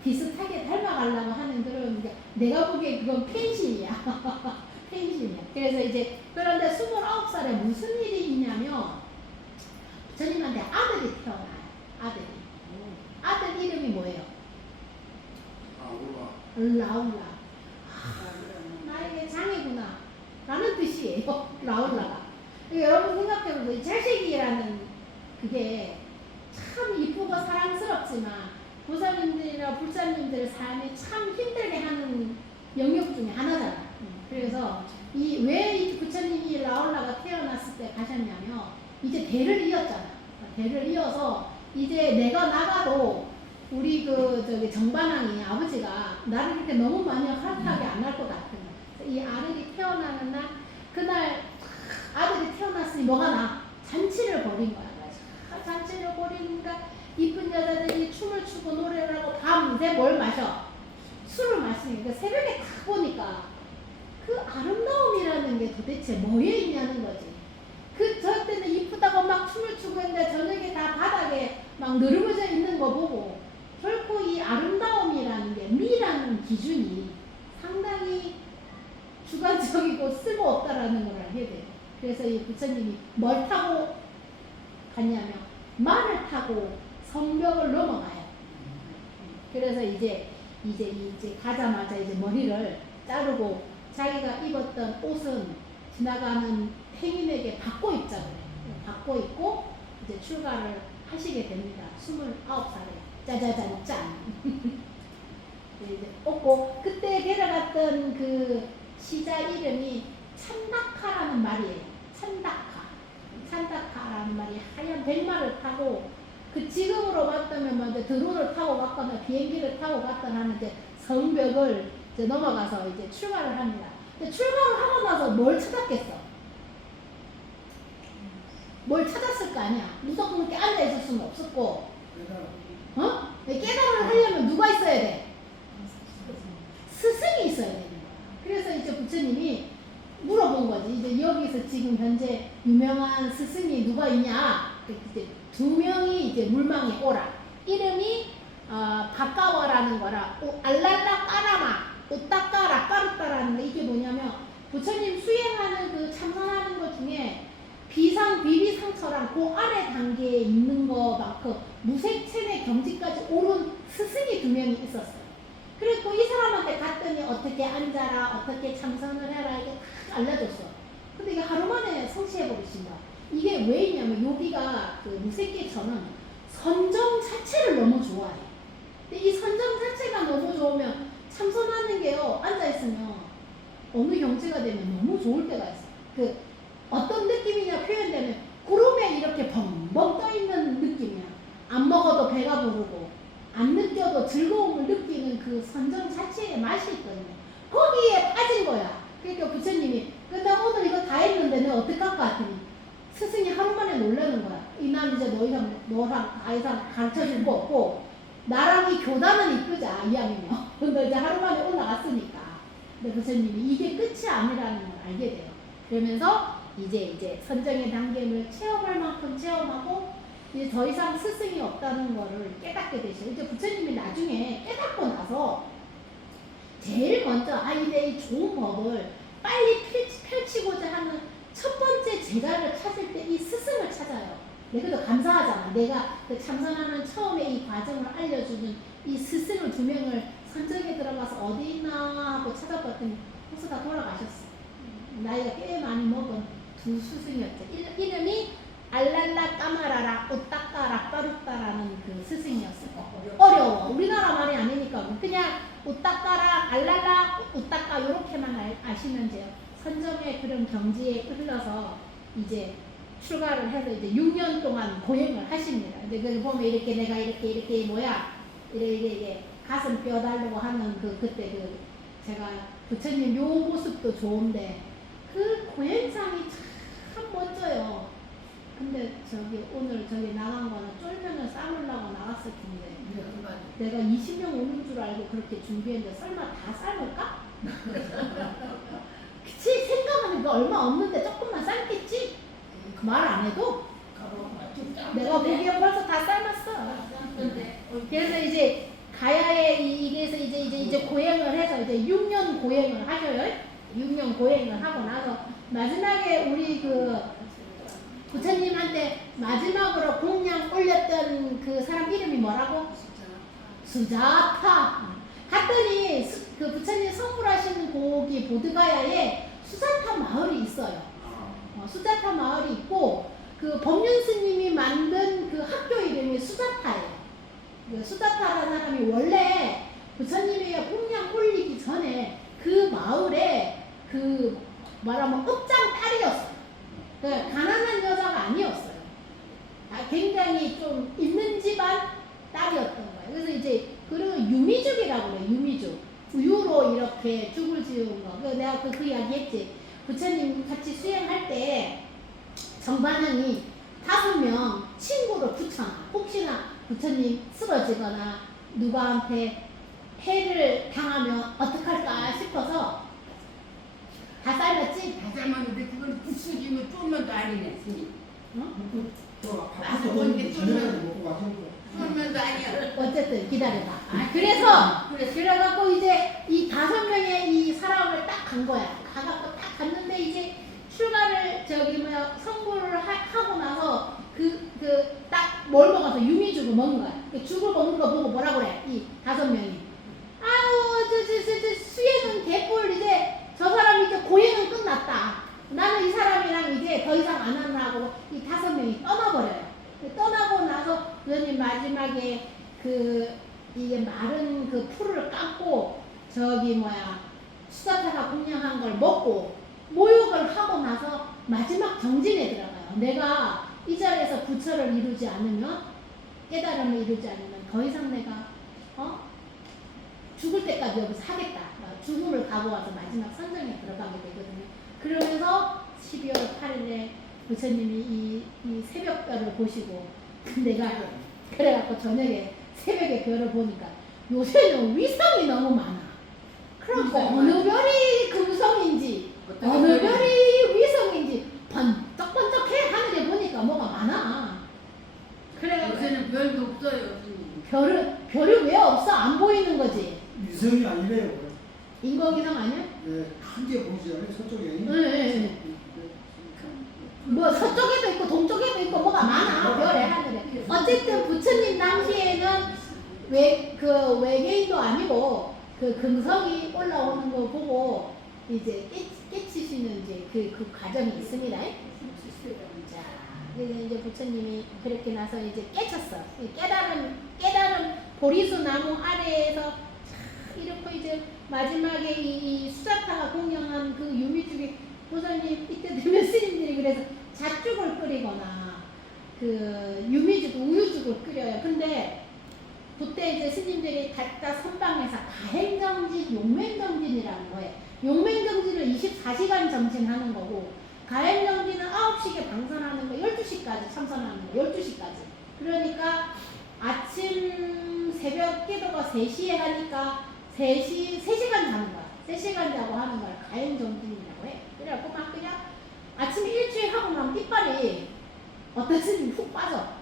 비슷하게 닮아가려고 하는 그런 게 내가 보기에 그건 펜신이야. 펜신이야. 그래서 이제 그런데 29살에 무슨 일이 있냐면 부처님한테 아들이 태어나요. 아들 이름이 뭐예요? 라울라. 나에게 장이구나 라는 뜻이에요. 라울라가. 여러분 생각해보세요. 자식이라는 그게 참 이쁘고 사랑스럽지만 보살님들이나 불사님들의 삶이 참 힘들게 하는 영역 중에 하나잖아. 그래서 왜 이 부처님이 라울라가 태어났을 때 가셨냐면 이제 대를 이었잖아. 대를 이어서 이제 내가 나가도 우리 정반왕이 아버지가 나를 이렇게 너무 많이 허락하게 안 할 것 같은 거야. 이 아들이 태어나는 날 그날 아들이 태어났으니 뭐가 나? 잔치를 벌인 거야. 잔치를 벌이니까 이쁜 여자들이 춤을 추고 노래를 하고 밤새 뭘 마셔? 술을 마시니까 새벽에 딱 보니까 그 아름다움이라는 게 도대체 뭐에 있냐는 거지. 저 때는 이쁘다고 막 춤을 추고 했는데 저녁에 다 바닥에 막 늘어져 있는 거 보고 결코 이 아름다움이라는 게 미라는 기준이 상당히 주관적이고 쓸모없다라는 걸 알게 돼요. 그래서 이 부처님이 뭘 타고 갔냐면 말을 타고 성벽을 넘어가요. 그래서 이제 가자마자 이제 머리를 자르고 자기가 입었던 옷은 지나가는 행인에게 받고 입자고 해요. 받고 입고 이제 출가를 하시게 됩니다. 29살에 짜자잔 짠. 이제 없고 그때 데려갔던 그 시자 이름이 찬다카라는 말이에요. 찬다카. 산타카라는 말이 하얀 백마를 타고 그 지금으로 봤다면 먼저 드론을 타고 갔거나 비행기를 타고 갔거나 하는 이제 성벽을 이제 넘어가서 이제 출발을 합니다. 근데 출발을 하고 나서 뭘 찾았겠어? 뭘 찾았을 거 아니야? 무조건 이렇게 앉아 있을 수는 없었고, 어? 깨달음을 하려면 누가 있어야 돼? 스승이 있어야 되는 거야. 그래서 이제 부처님이 물어본 거지. 이제 여기서 지금 현재 유명한 스승이 누가 있냐? 이제 2명이 이제 물망에 오라. 이름이 바까워라는 거라. 알랄라 까라마, 오따까 라까르따라는 거. 이게 뭐냐면 부처님 수행하는 그 참선하는 것 중에 비상 비비상처랑 그 아래 단계에 있는 거만큼 무색체내 경지까지 오른 스승이 2명이 있었어요. 그리고 이 사람한테 갔더니 어떻게 앉아라, 어떻게 참선을 해라, 이게 다 알려줬어. 근데 이게 하루 만에 성취해버리신 거야. 이게 왜 있냐면 여기가 그 무색계처는 선정 자체를 너무 좋아해. 근데 이 선정 자체가 너무 좋으면 참선하는 게요, 앉아있으면 어느 경지가 되면 너무 좋을 때가 있어. 그 어떤 느낌이냐 표현되면 구름에 이렇게 벙벙 떠있는 느낌이야. 안 먹어도 배가 부르고 안 느껴도 즐거움을 느끼는 그 선정 자체의 맛이 있거든요. 거기에 빠진 거야. 그러니까 부처님이 나 오늘 이거 다 했는데 내가 어떡할까 했더니 스승이 하루 만에 놀라는 거야. 난 이제 너랑 더 이상 가르쳐줄 거 없고 나랑 이 교단은 이쁘자 이왕이면. 근데 이제 하루 만에 올라갔으니까. 근데 부처님이 이게 끝이 아니라는 걸 알게 돼요. 그러면서 이제 선정의 단계를 체험할 만큼 체험하고 이제 더 이상 스승이 없다는 거를 깨닫게 되죠. 이제 부처님이 나중에 깨닫고 나서 제일 먼저 이제 이 좋은 법을 빨리 펼치고자 하는 첫 번째 제자를 찾을 때 이 스승을 찾아요. 그래도 감사하잖아. 내가 그 참선하는 처음에 이 과정을 알려주는 이 스승을 2명을 선정에 들어가서 어디 있나 하고 찾아봤더니 벌써 다 돌아가셨어. 나이가 꽤 많이 먹은 2 스승이었죠. 이름이 알랄라 까마라라 오따까 락바루따라는 그 스승이었어요. 어려워. 우리나라 말이 아니니까 그냥 오따까라 알랄라 오따까 이렇게만 아시면 돼요. 선정의 그런 경지에 흘러서 이제 출가를 해서 이제 6년 동안 고행을 하십니다. 이제 그 보면 이렇게 내가 이렇게 뭐야 이렇게 가슴 뼈 달라고 하는 그때 제가 부처님 요 모습도 좋은데 그 고행상이 참 멋져요. 근데 오늘 나간 거는 쫄면을 삶으려고 나갔을 텐데 내가 20명 오는 줄 알고 그렇게 준비했는데 설마 다 삶을까? 그치? 생각하니까 얼마 없는데 조금만 삶겠지? 말 안 해도 내가 보기엔 벌써 다 삶았어. 그래서 이제 가야에 이래서 이제 고행을 해서 이제 6년 고행을 하셔요. 6년 고행을 하고 나서 마지막에 우리 부처님한테 마지막으로 공양 올렸던 그 사람 이름이 뭐라고? 수자타. 갔더니 그 부처님 선물하시는 거기 보드가야에 수자타 마을이 있어요. 수자타 마을이 있고 그 법륜 스님이 만든 그 학교 이름이 수자타예요. 수자타라는 사람이 원래 부처님이 공양 올리기 전에 그 마을에 말하면 읍장 딸이었어요. 가난한 여자가 아니었어요. 굉장히 좀 있는 집안 딸이었던 거예요. 그래서 이제 그리고 유미죽이라고 그래요. 유미죽. 우유로 이렇게 죽을 지은 거. 내가 그 이야기 했지. 부처님 같이 수행할 때 정반응이 5명 친구를 붙여놔. 혹시나 부처님 쓰러지거나 누구한테 해를 당하면 어떡할까 싶어서 다 삶았지? 다 삶았는데 그걸 부수지면 쫄면도 아니네. 응? 나도 보니까 쫄면도 아니야. 어쨌든 기다려봐. 그래갖고 이제 이 5명의 이 사람을 딱 간 거야. 가갖고 딱 갔는데 이제 출가를 성불을 하고 나서 딱 뭘 먹어서 유미죽을 먹은 거야. 그 죽을 먹는 거 보고 뭐라 그래? 이 5명이. 아유, 수행은 개뿔 이제 저 사람 이제 고행은 끝났다. 나는 이 사람이랑 이제 더 이상 안 하려고 이 5명이 떠나버려요. 떠나고 나서 부처님 마지막에 이게 마른 그 풀을 깎고 수자타가 공양한 걸 먹고 모욕을 하고 나서 마지막 정진에 들어가요. 내가 이 자리에서 부처를 이루지 않으면, 깨달음을 이루지 않으면 더 이상 내가 죽을 때까지 여기서 하겠다. 죽음을 각오하고 마지막 선정에 들어가게 되거든요. 그러면서 12월 8일에 부처님이 이 새벽별을 보시고, 내가 그래갖고 저녁에 새벽에 별을 보니까 요새는 위성이 너무 많아. 그러니까 어느 별이 금성인지 어느 별이 위성인지 번쩍번쩍해. 하늘에 보니까 뭐가 많아. 그래가지고 요새는 별도 없어요. 별이 왜 없어? 안 보이는 거지. 위성이 아니래요. 인공위성 아니야? 네, 크게 보이지 않아요? 서쪽에. 네. 뭐 서쪽에도 있고 동쪽에도 있고 뭐가 많아. 별에 하늘에. 어쨌든 부처님 당시에는 그 외계인도 아니고 그 금성이 올라오는 거 보고 이제 깨치시는 이제 그 과정이 있습니다. 자, 이제 부처님이 그렇게 나서 이제 깨쳤어. 깨달음 보리수 나무 아래에서 이렇게 이제 마지막에 이 수자타가 공양한 그 유미죽이 보살님 이때 되면 스님들이 그래서 잣죽을 끓이거나 그 유미죽 우유죽을 끓여요. 근데 그때 이제 스님들이 갖다 선방해서 가행정진, 용맹정진이라는 거예요. 용맹정진을 24시간 정진하는 거고, 가행정진은 9시에 방선하는 거, 12시까지 참선하는 거, 12시까지. 그러니까 아침 새벽 기도가 3시에 하니까 3시간 자는 거야. 3시간 자고 하는 걸 가행정진이라고 해. 그래갖고 막 그냥 아침에 일주일 하고 나면 이빨이 어떤 스님이 훅 빠져.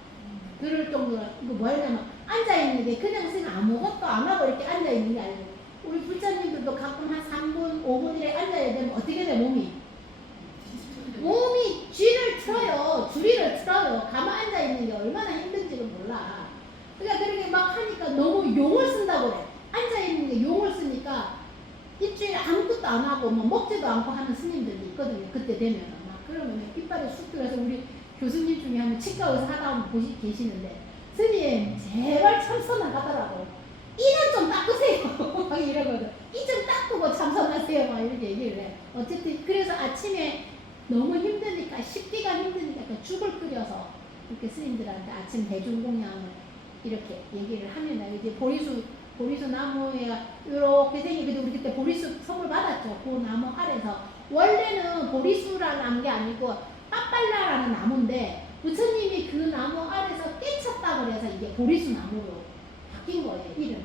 그럴 정도로, 이거 뭐냐면 앉아있는 게 그냥 스님 아무것도 안 하고 이렇게 앉아있는 게 아니고, 우리 불자님들도 가끔 한 3분, 5분 이렇게 앉아야 되면 어떻게 돼, 몸이 쥐를 틀어요. 주리를 틀어요. 가만 앉아있는 게 얼마나 힘든지를 몰라. 그러니까 그렇게 막 하니까 너무 용을 쓴다고 그래. 앉아있는 게 용을 쓰니까 일주일 아무것도 안 하고 뭐 먹지도 않고 하는 스님들이 있거든요. 그때 되면 막 그러면 이빨이 쑥 들어서 우리 교수님 중에 한 명 치과 의사 하다 보면 계시는데, 스님 제발 참선하더라고. 이는 좀 닦으세요. 막 이러거든. 이 좀 닦고 참선하세요. 막 이렇게 얘기를 해. 어쨌든 그래서 아침에 너무 힘드니까, 식기가 힘드니까 그 죽을 끓여서 이렇게 스님들한테 아침 대중공양을 이렇게 얘기를 하면, 이제 보리수 나무에 이렇게 생긴, 근데 우리 그때 보리수 선물 받았죠. 그 나무 아래서. 원래는 보리수라는 게 아니고 빠빨라라는 나무인데 부처님이 그 나무 아래서 떼쳤다 그래서 이게 보리수 나무로 바뀐 거예요, 이름이.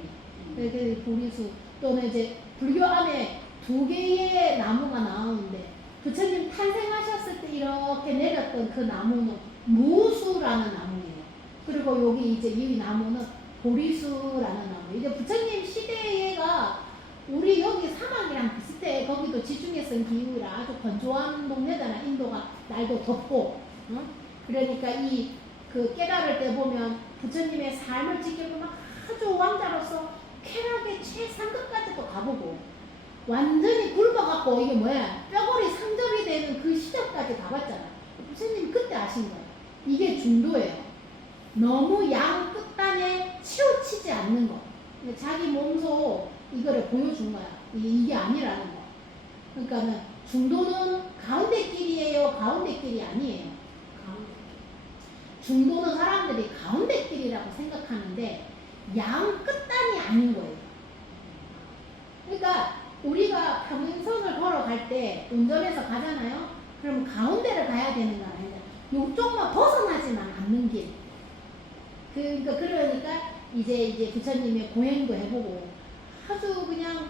그래서 보리수, 또는 이제 불교 안에 2개의 나무가 나오는데, 부처님 탄생하셨을 때 이렇게 내렸던 그 나무는 무수라는 나무예요. 그리고 여기 이제 이 나무는 보리수라는 나무. 이제 부처님 시대가 우리 여기 사막이랑 비슷해. 거기도 지중해성 기후라 아주 건조한 동네잖아. 인도가 날도 덥고. 그러니까 그 깨달을 때 보면 부처님의 삶을 지켜보면 아주 왕자로서 쾌락의 최상급까지도 가보고, 완전히 굵어갖고 이게 뭐야, 뼈골이 상접이 되는 그 시절까지 가봤잖아. 부처님이 그때 아신 거야. 이게 중도예요. 너무 양 끝단에 치우치지 않는 거. 자기 몸소 이거를 보여준 거야. 이게 아니라는 거. 그러니까는 중도는 가운데 길이에요, 가운데 길이 아니에요. 중도는 사람들이 가운데 길이라고 생각하는데 양 끝단이 아닌 거예요. 그러니까 우리가 평행선을 걸어갈 때 운전해서 가잖아요. 그러면 가운데를 가야 되는 거 아니냐. 요쪽만 벗어나지만 않는 길. 그러니까 이제 부처님의 고행도 해보고 아주 그냥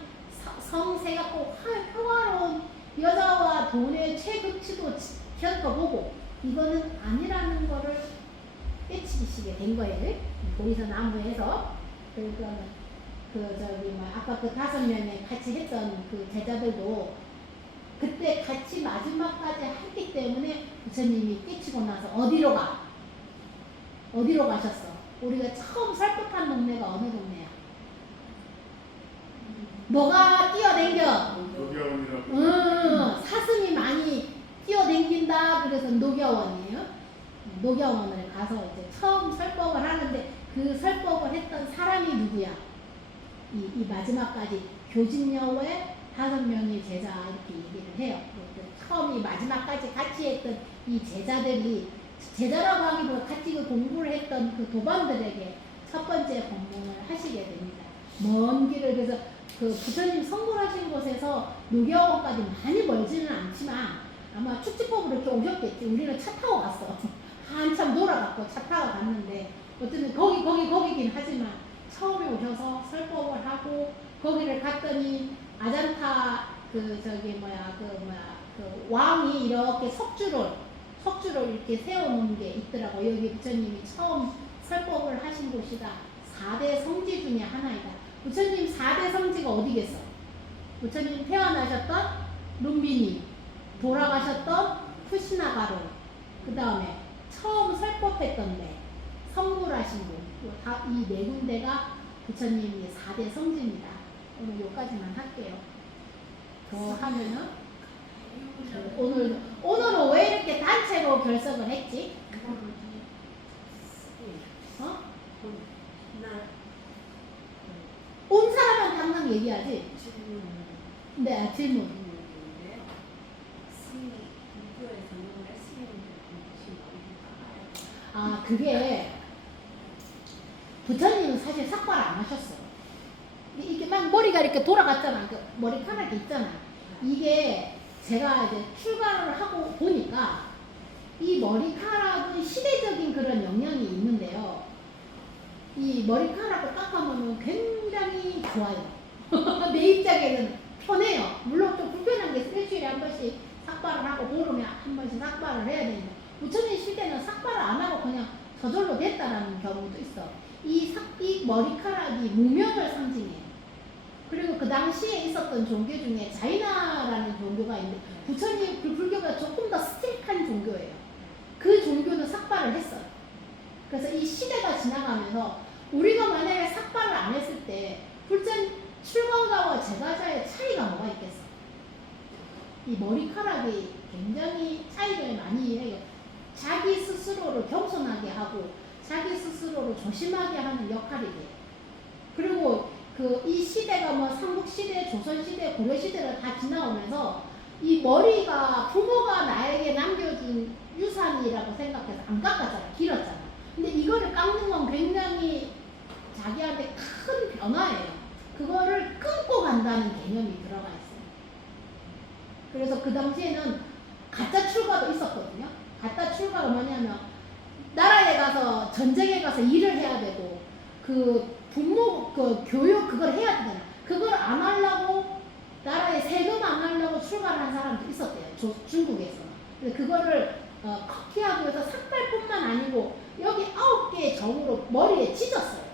성세갖고 평화로운 여자와 돈의 최극치도 겪어보고, 이거는 아니라는 거를 깨치시게 된 거예요. 보리수 나무에서. 그러니까 아까 그 5명에 같이 했던 그 제자들도 그때 같이 마지막까지 했기 때문에 부처님이 깨치고 나서 어디로 가셨어? 우리가 처음 살포한 동네가 어느 동네야? 너가 뛰어댕겨. 녹야원이라고. 사슴이 많이 뛰어댕긴다. 그래서 녹야원이에요. 녹야원을 가서 이제 처음 설법을 하는데, 그 설법을 했던 사람이 누구야? 이 마지막까지 교진여의 5명이 제자 이렇게 얘기를 해요. 처음이 마지막까지 같이 했던 이 제자들이 제자라고 하기보다 같이 그 공부를 했던 그 도반들에게 첫 번째 법문을 하시게 됩니다. 먼 길을 그래서 그 부처님 성불하신 곳에서 노교원까지 많이 멀지는 않지만 아마 축지법으로 이렇게 오셨겠지. 우리는 차 타고 갔어. 한참 돌아갔고 차 타고 갔는데 어쨌든 거기긴 하지만 처음에 오셔서 설법을 하고 거기를 갔더니 아잔타 그 왕이 이렇게 석주를 이렇게 세워놓은 게 있더라고. 여기 부처님이 처음 설법을 하신 곳이다. 4대 성지 중에 하나이다. 부처님 4대 성지가 어디겠어? 부처님 태어나셨던 룸비니, 돌아가셨던 푸시나가루, 그 다음에 처음 설법했던 데, 성불하신 곳, 이 네 군데가 부처님의 4대 성지입니다. 오늘 여기까지만 할게요. 더 하면은 오늘은 왜 이렇게 단체로 결석을 했지? 어? 온 사람은 당장 얘기하지. 네, 질문. 아, 그게 부처님은 사실 삭발을 안 하셨어요. 이게 막 머리가 이렇게 돌아갔잖아. 그 머리카락이 있잖아. 이게 제가 이제 출가를 하고 보니까 이 머리카락은 시대적인 그런 영향이 있는데요. 이 머리카락을 깎아놓으면 굉장히 좋아요. 내 입장에는 편해요. 물론 좀 불편한 게 일주일에 한 번씩 삭발을 하고 보름에 한 번씩 삭발을 해야 되는데 부처님 시대는 삭발을 안 하고 그냥 저절로 됐다라는 경우도 있어. 이 머리카락이 무명을 상징해요. 그리고 그 당시에 있었던 종교 중에 자이나라는 종교가 있는데 부처님 그 불교가 조금 더 스틱한 종교예요. 그 종교는 삭발을 했어요. 그래서 이 시대가 지나가면서 우리가 만약에 삭발을 안 했을 때 출가자와 제가자의 차이가 뭐가 있겠어? 이 머리카락이 굉장히 차이를 많이 해요. 자기 스스로를 겸손하게 하고 자기 스스로를 조심하게 하는 역할이 돼요. 그리고 이 시대가 뭐 삼국시대, 조선시대, 고려시대를 다 지나오면서 이 머리가 부모가 나에게 남겨준 유산이라고 생각해서 안 깎았잖아. 길었잖아. 근데 이거를 깎는 건 굉장히 자기한테 큰 변화예요. 그거를 끊고 간다는 개념이 들어가 있어요. 그래서 그 당시에는 가짜 출가도 있었거든요. 가짜 출가가 뭐냐면 나라에 가서 전쟁에 가서 일을 해야 되고 그 부모 그 교육 그걸 해야 되잖아. 그걸 안 하려고 나라에 세금 안 하려고 출가를 한 사람도 있었대요. 중국에서. 근데 그거를 커피하기 위해서 삭발뿐만 아니고 여기 9개의 점으로 머리에 찢었어요.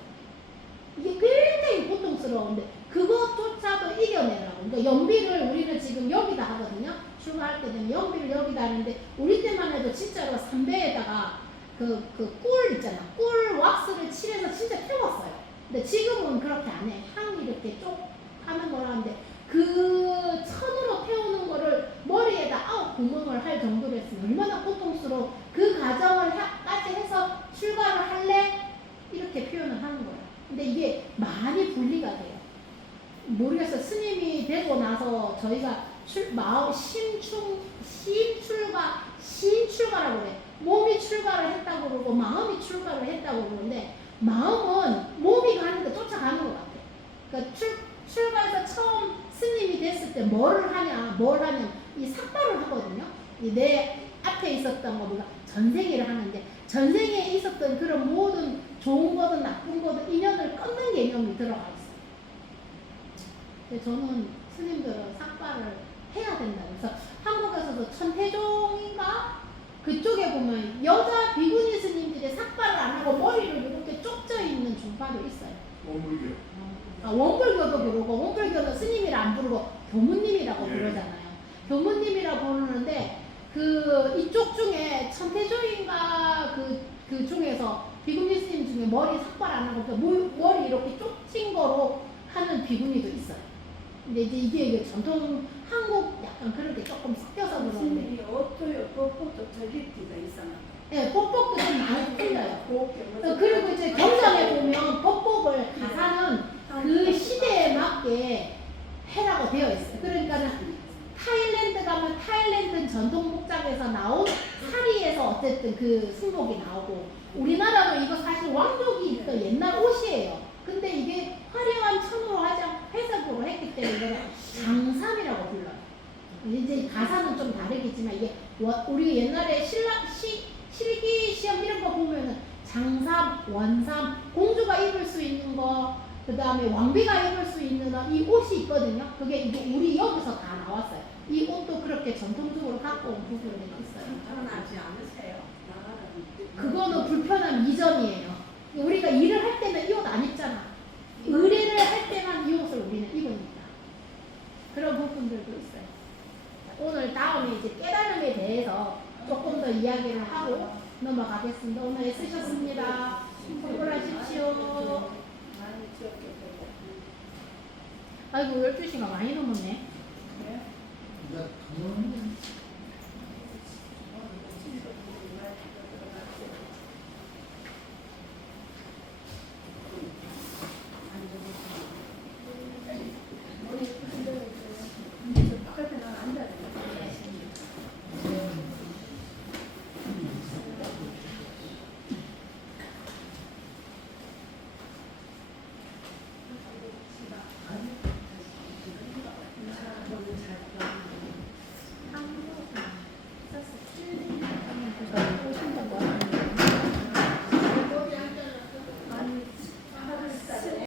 이게 굉장히 고통스러운데 그것조차도 이겨내라고. 그러니까 연비를 우리는 지금 여기다 하거든요. 출가할 때 되면 연비를 여기다 하는데 우리 때만 해도 진짜로 삼배에다가 꿀 있잖아. 꿀 왁스를 칠해서 진짜 태웠어요. 근데 지금은 그렇게 안 해. 향이 이렇게 쪽 하는 거라는데 그 천으로 태우는 거를 머리에다 9구멍을 할 정도로 했으면 얼마나 고통스러워. 그 과정을까지 해서 출가를 할래? 이렇게 표현을 하는 거야. 근데 이게 많이 분리가 돼요. 모르겠어. 스님이 되고 나서 저희가 심출가라고 그래. 몸이 출가를 했다고 그러고 마음이 출가를 했다고 그러는데 마음은 몸이 가는 데 쫓아가는 것 같아. 그러니까 출가해서 처음 스님이 됐을 때 뭘 하면 이 삭발을 하거든요. 내 앞에 있었던 거 우리가 전생애를 하는데 전생에 있었던 그런 모든 좋은 거든 나쁜 거든 인연을 끊는 개념이 들어가 있어요. 근데 저는 스님들은 삭발을 해야 된다고. 그래서 한국에서도 천태종인가 그쪽에 보면 여자 비구니 스님들이 삭발을 안 하고 머리를 이렇게 쪽져 있는 종파도 있어요. 원불교. 원불교도 그러고 원불교는 스님이라 안 부르고 교무님이라고 부르잖아요. 교무님이라고 부르는데 이쪽 중에 천태조인가 그 중에서 비구니 스님 중에 머리 삭발 안 하고 머리 이렇게 쪽진 거로 하는 비구니도 있어요. 근데 이제 이게 전통 한국 약간 그런 게 조금 섞여서 그러는데. 스님이 어떠요? 뽀뽀도 저리티가 이상하다. 네, 법복도 좀 많이 틀려요. 그리고 이제 경전에 보면 법복을 가사는 그 시대에 맞게 해라고 옷이라고 되어 있어요. 그러니까는 타일랜드 가면 타일랜드 전통 복장에서 나온 사리에서 어쨌든 그 승복이 나오고, 우리나라도 이거 사실 왕족이 입던 옛날 옷이에요. 근데 이게 화려한 천으로 화장 회색으로 했기 때문에 이거는 장삼이라고 불러요. 이제 가사는 좀 다르겠지만 이게 우리 옛날에 실기 시험 이런 거 보면은 장삼, 원삼, 공주가 입을 수 있는 거, 그 다음에 왕비가 입을 수 있는 이 옷이 있거든요. 그게 이게 우리 여기서 다 나왔어요. 이 옷도 그렇게 전통적으로 갖고 온 부분이 있어요. 불편하지 않으세요? 그거는 불편함 이전이에요. 우리가 일을 할 때는 이 옷 안 입잖아. 의뢰를 할 때만 이 옷을 우리는 입으니까. 그런 부분들도 있어요. 오늘 다음에 이제 깨달음에 대해서 조금 더 이야기를 하고 넘어가겠습니다. 오늘 애쓰셨습니다. 수고하십시오. 아이고 12시가 많이 넘었네. 이제 그거는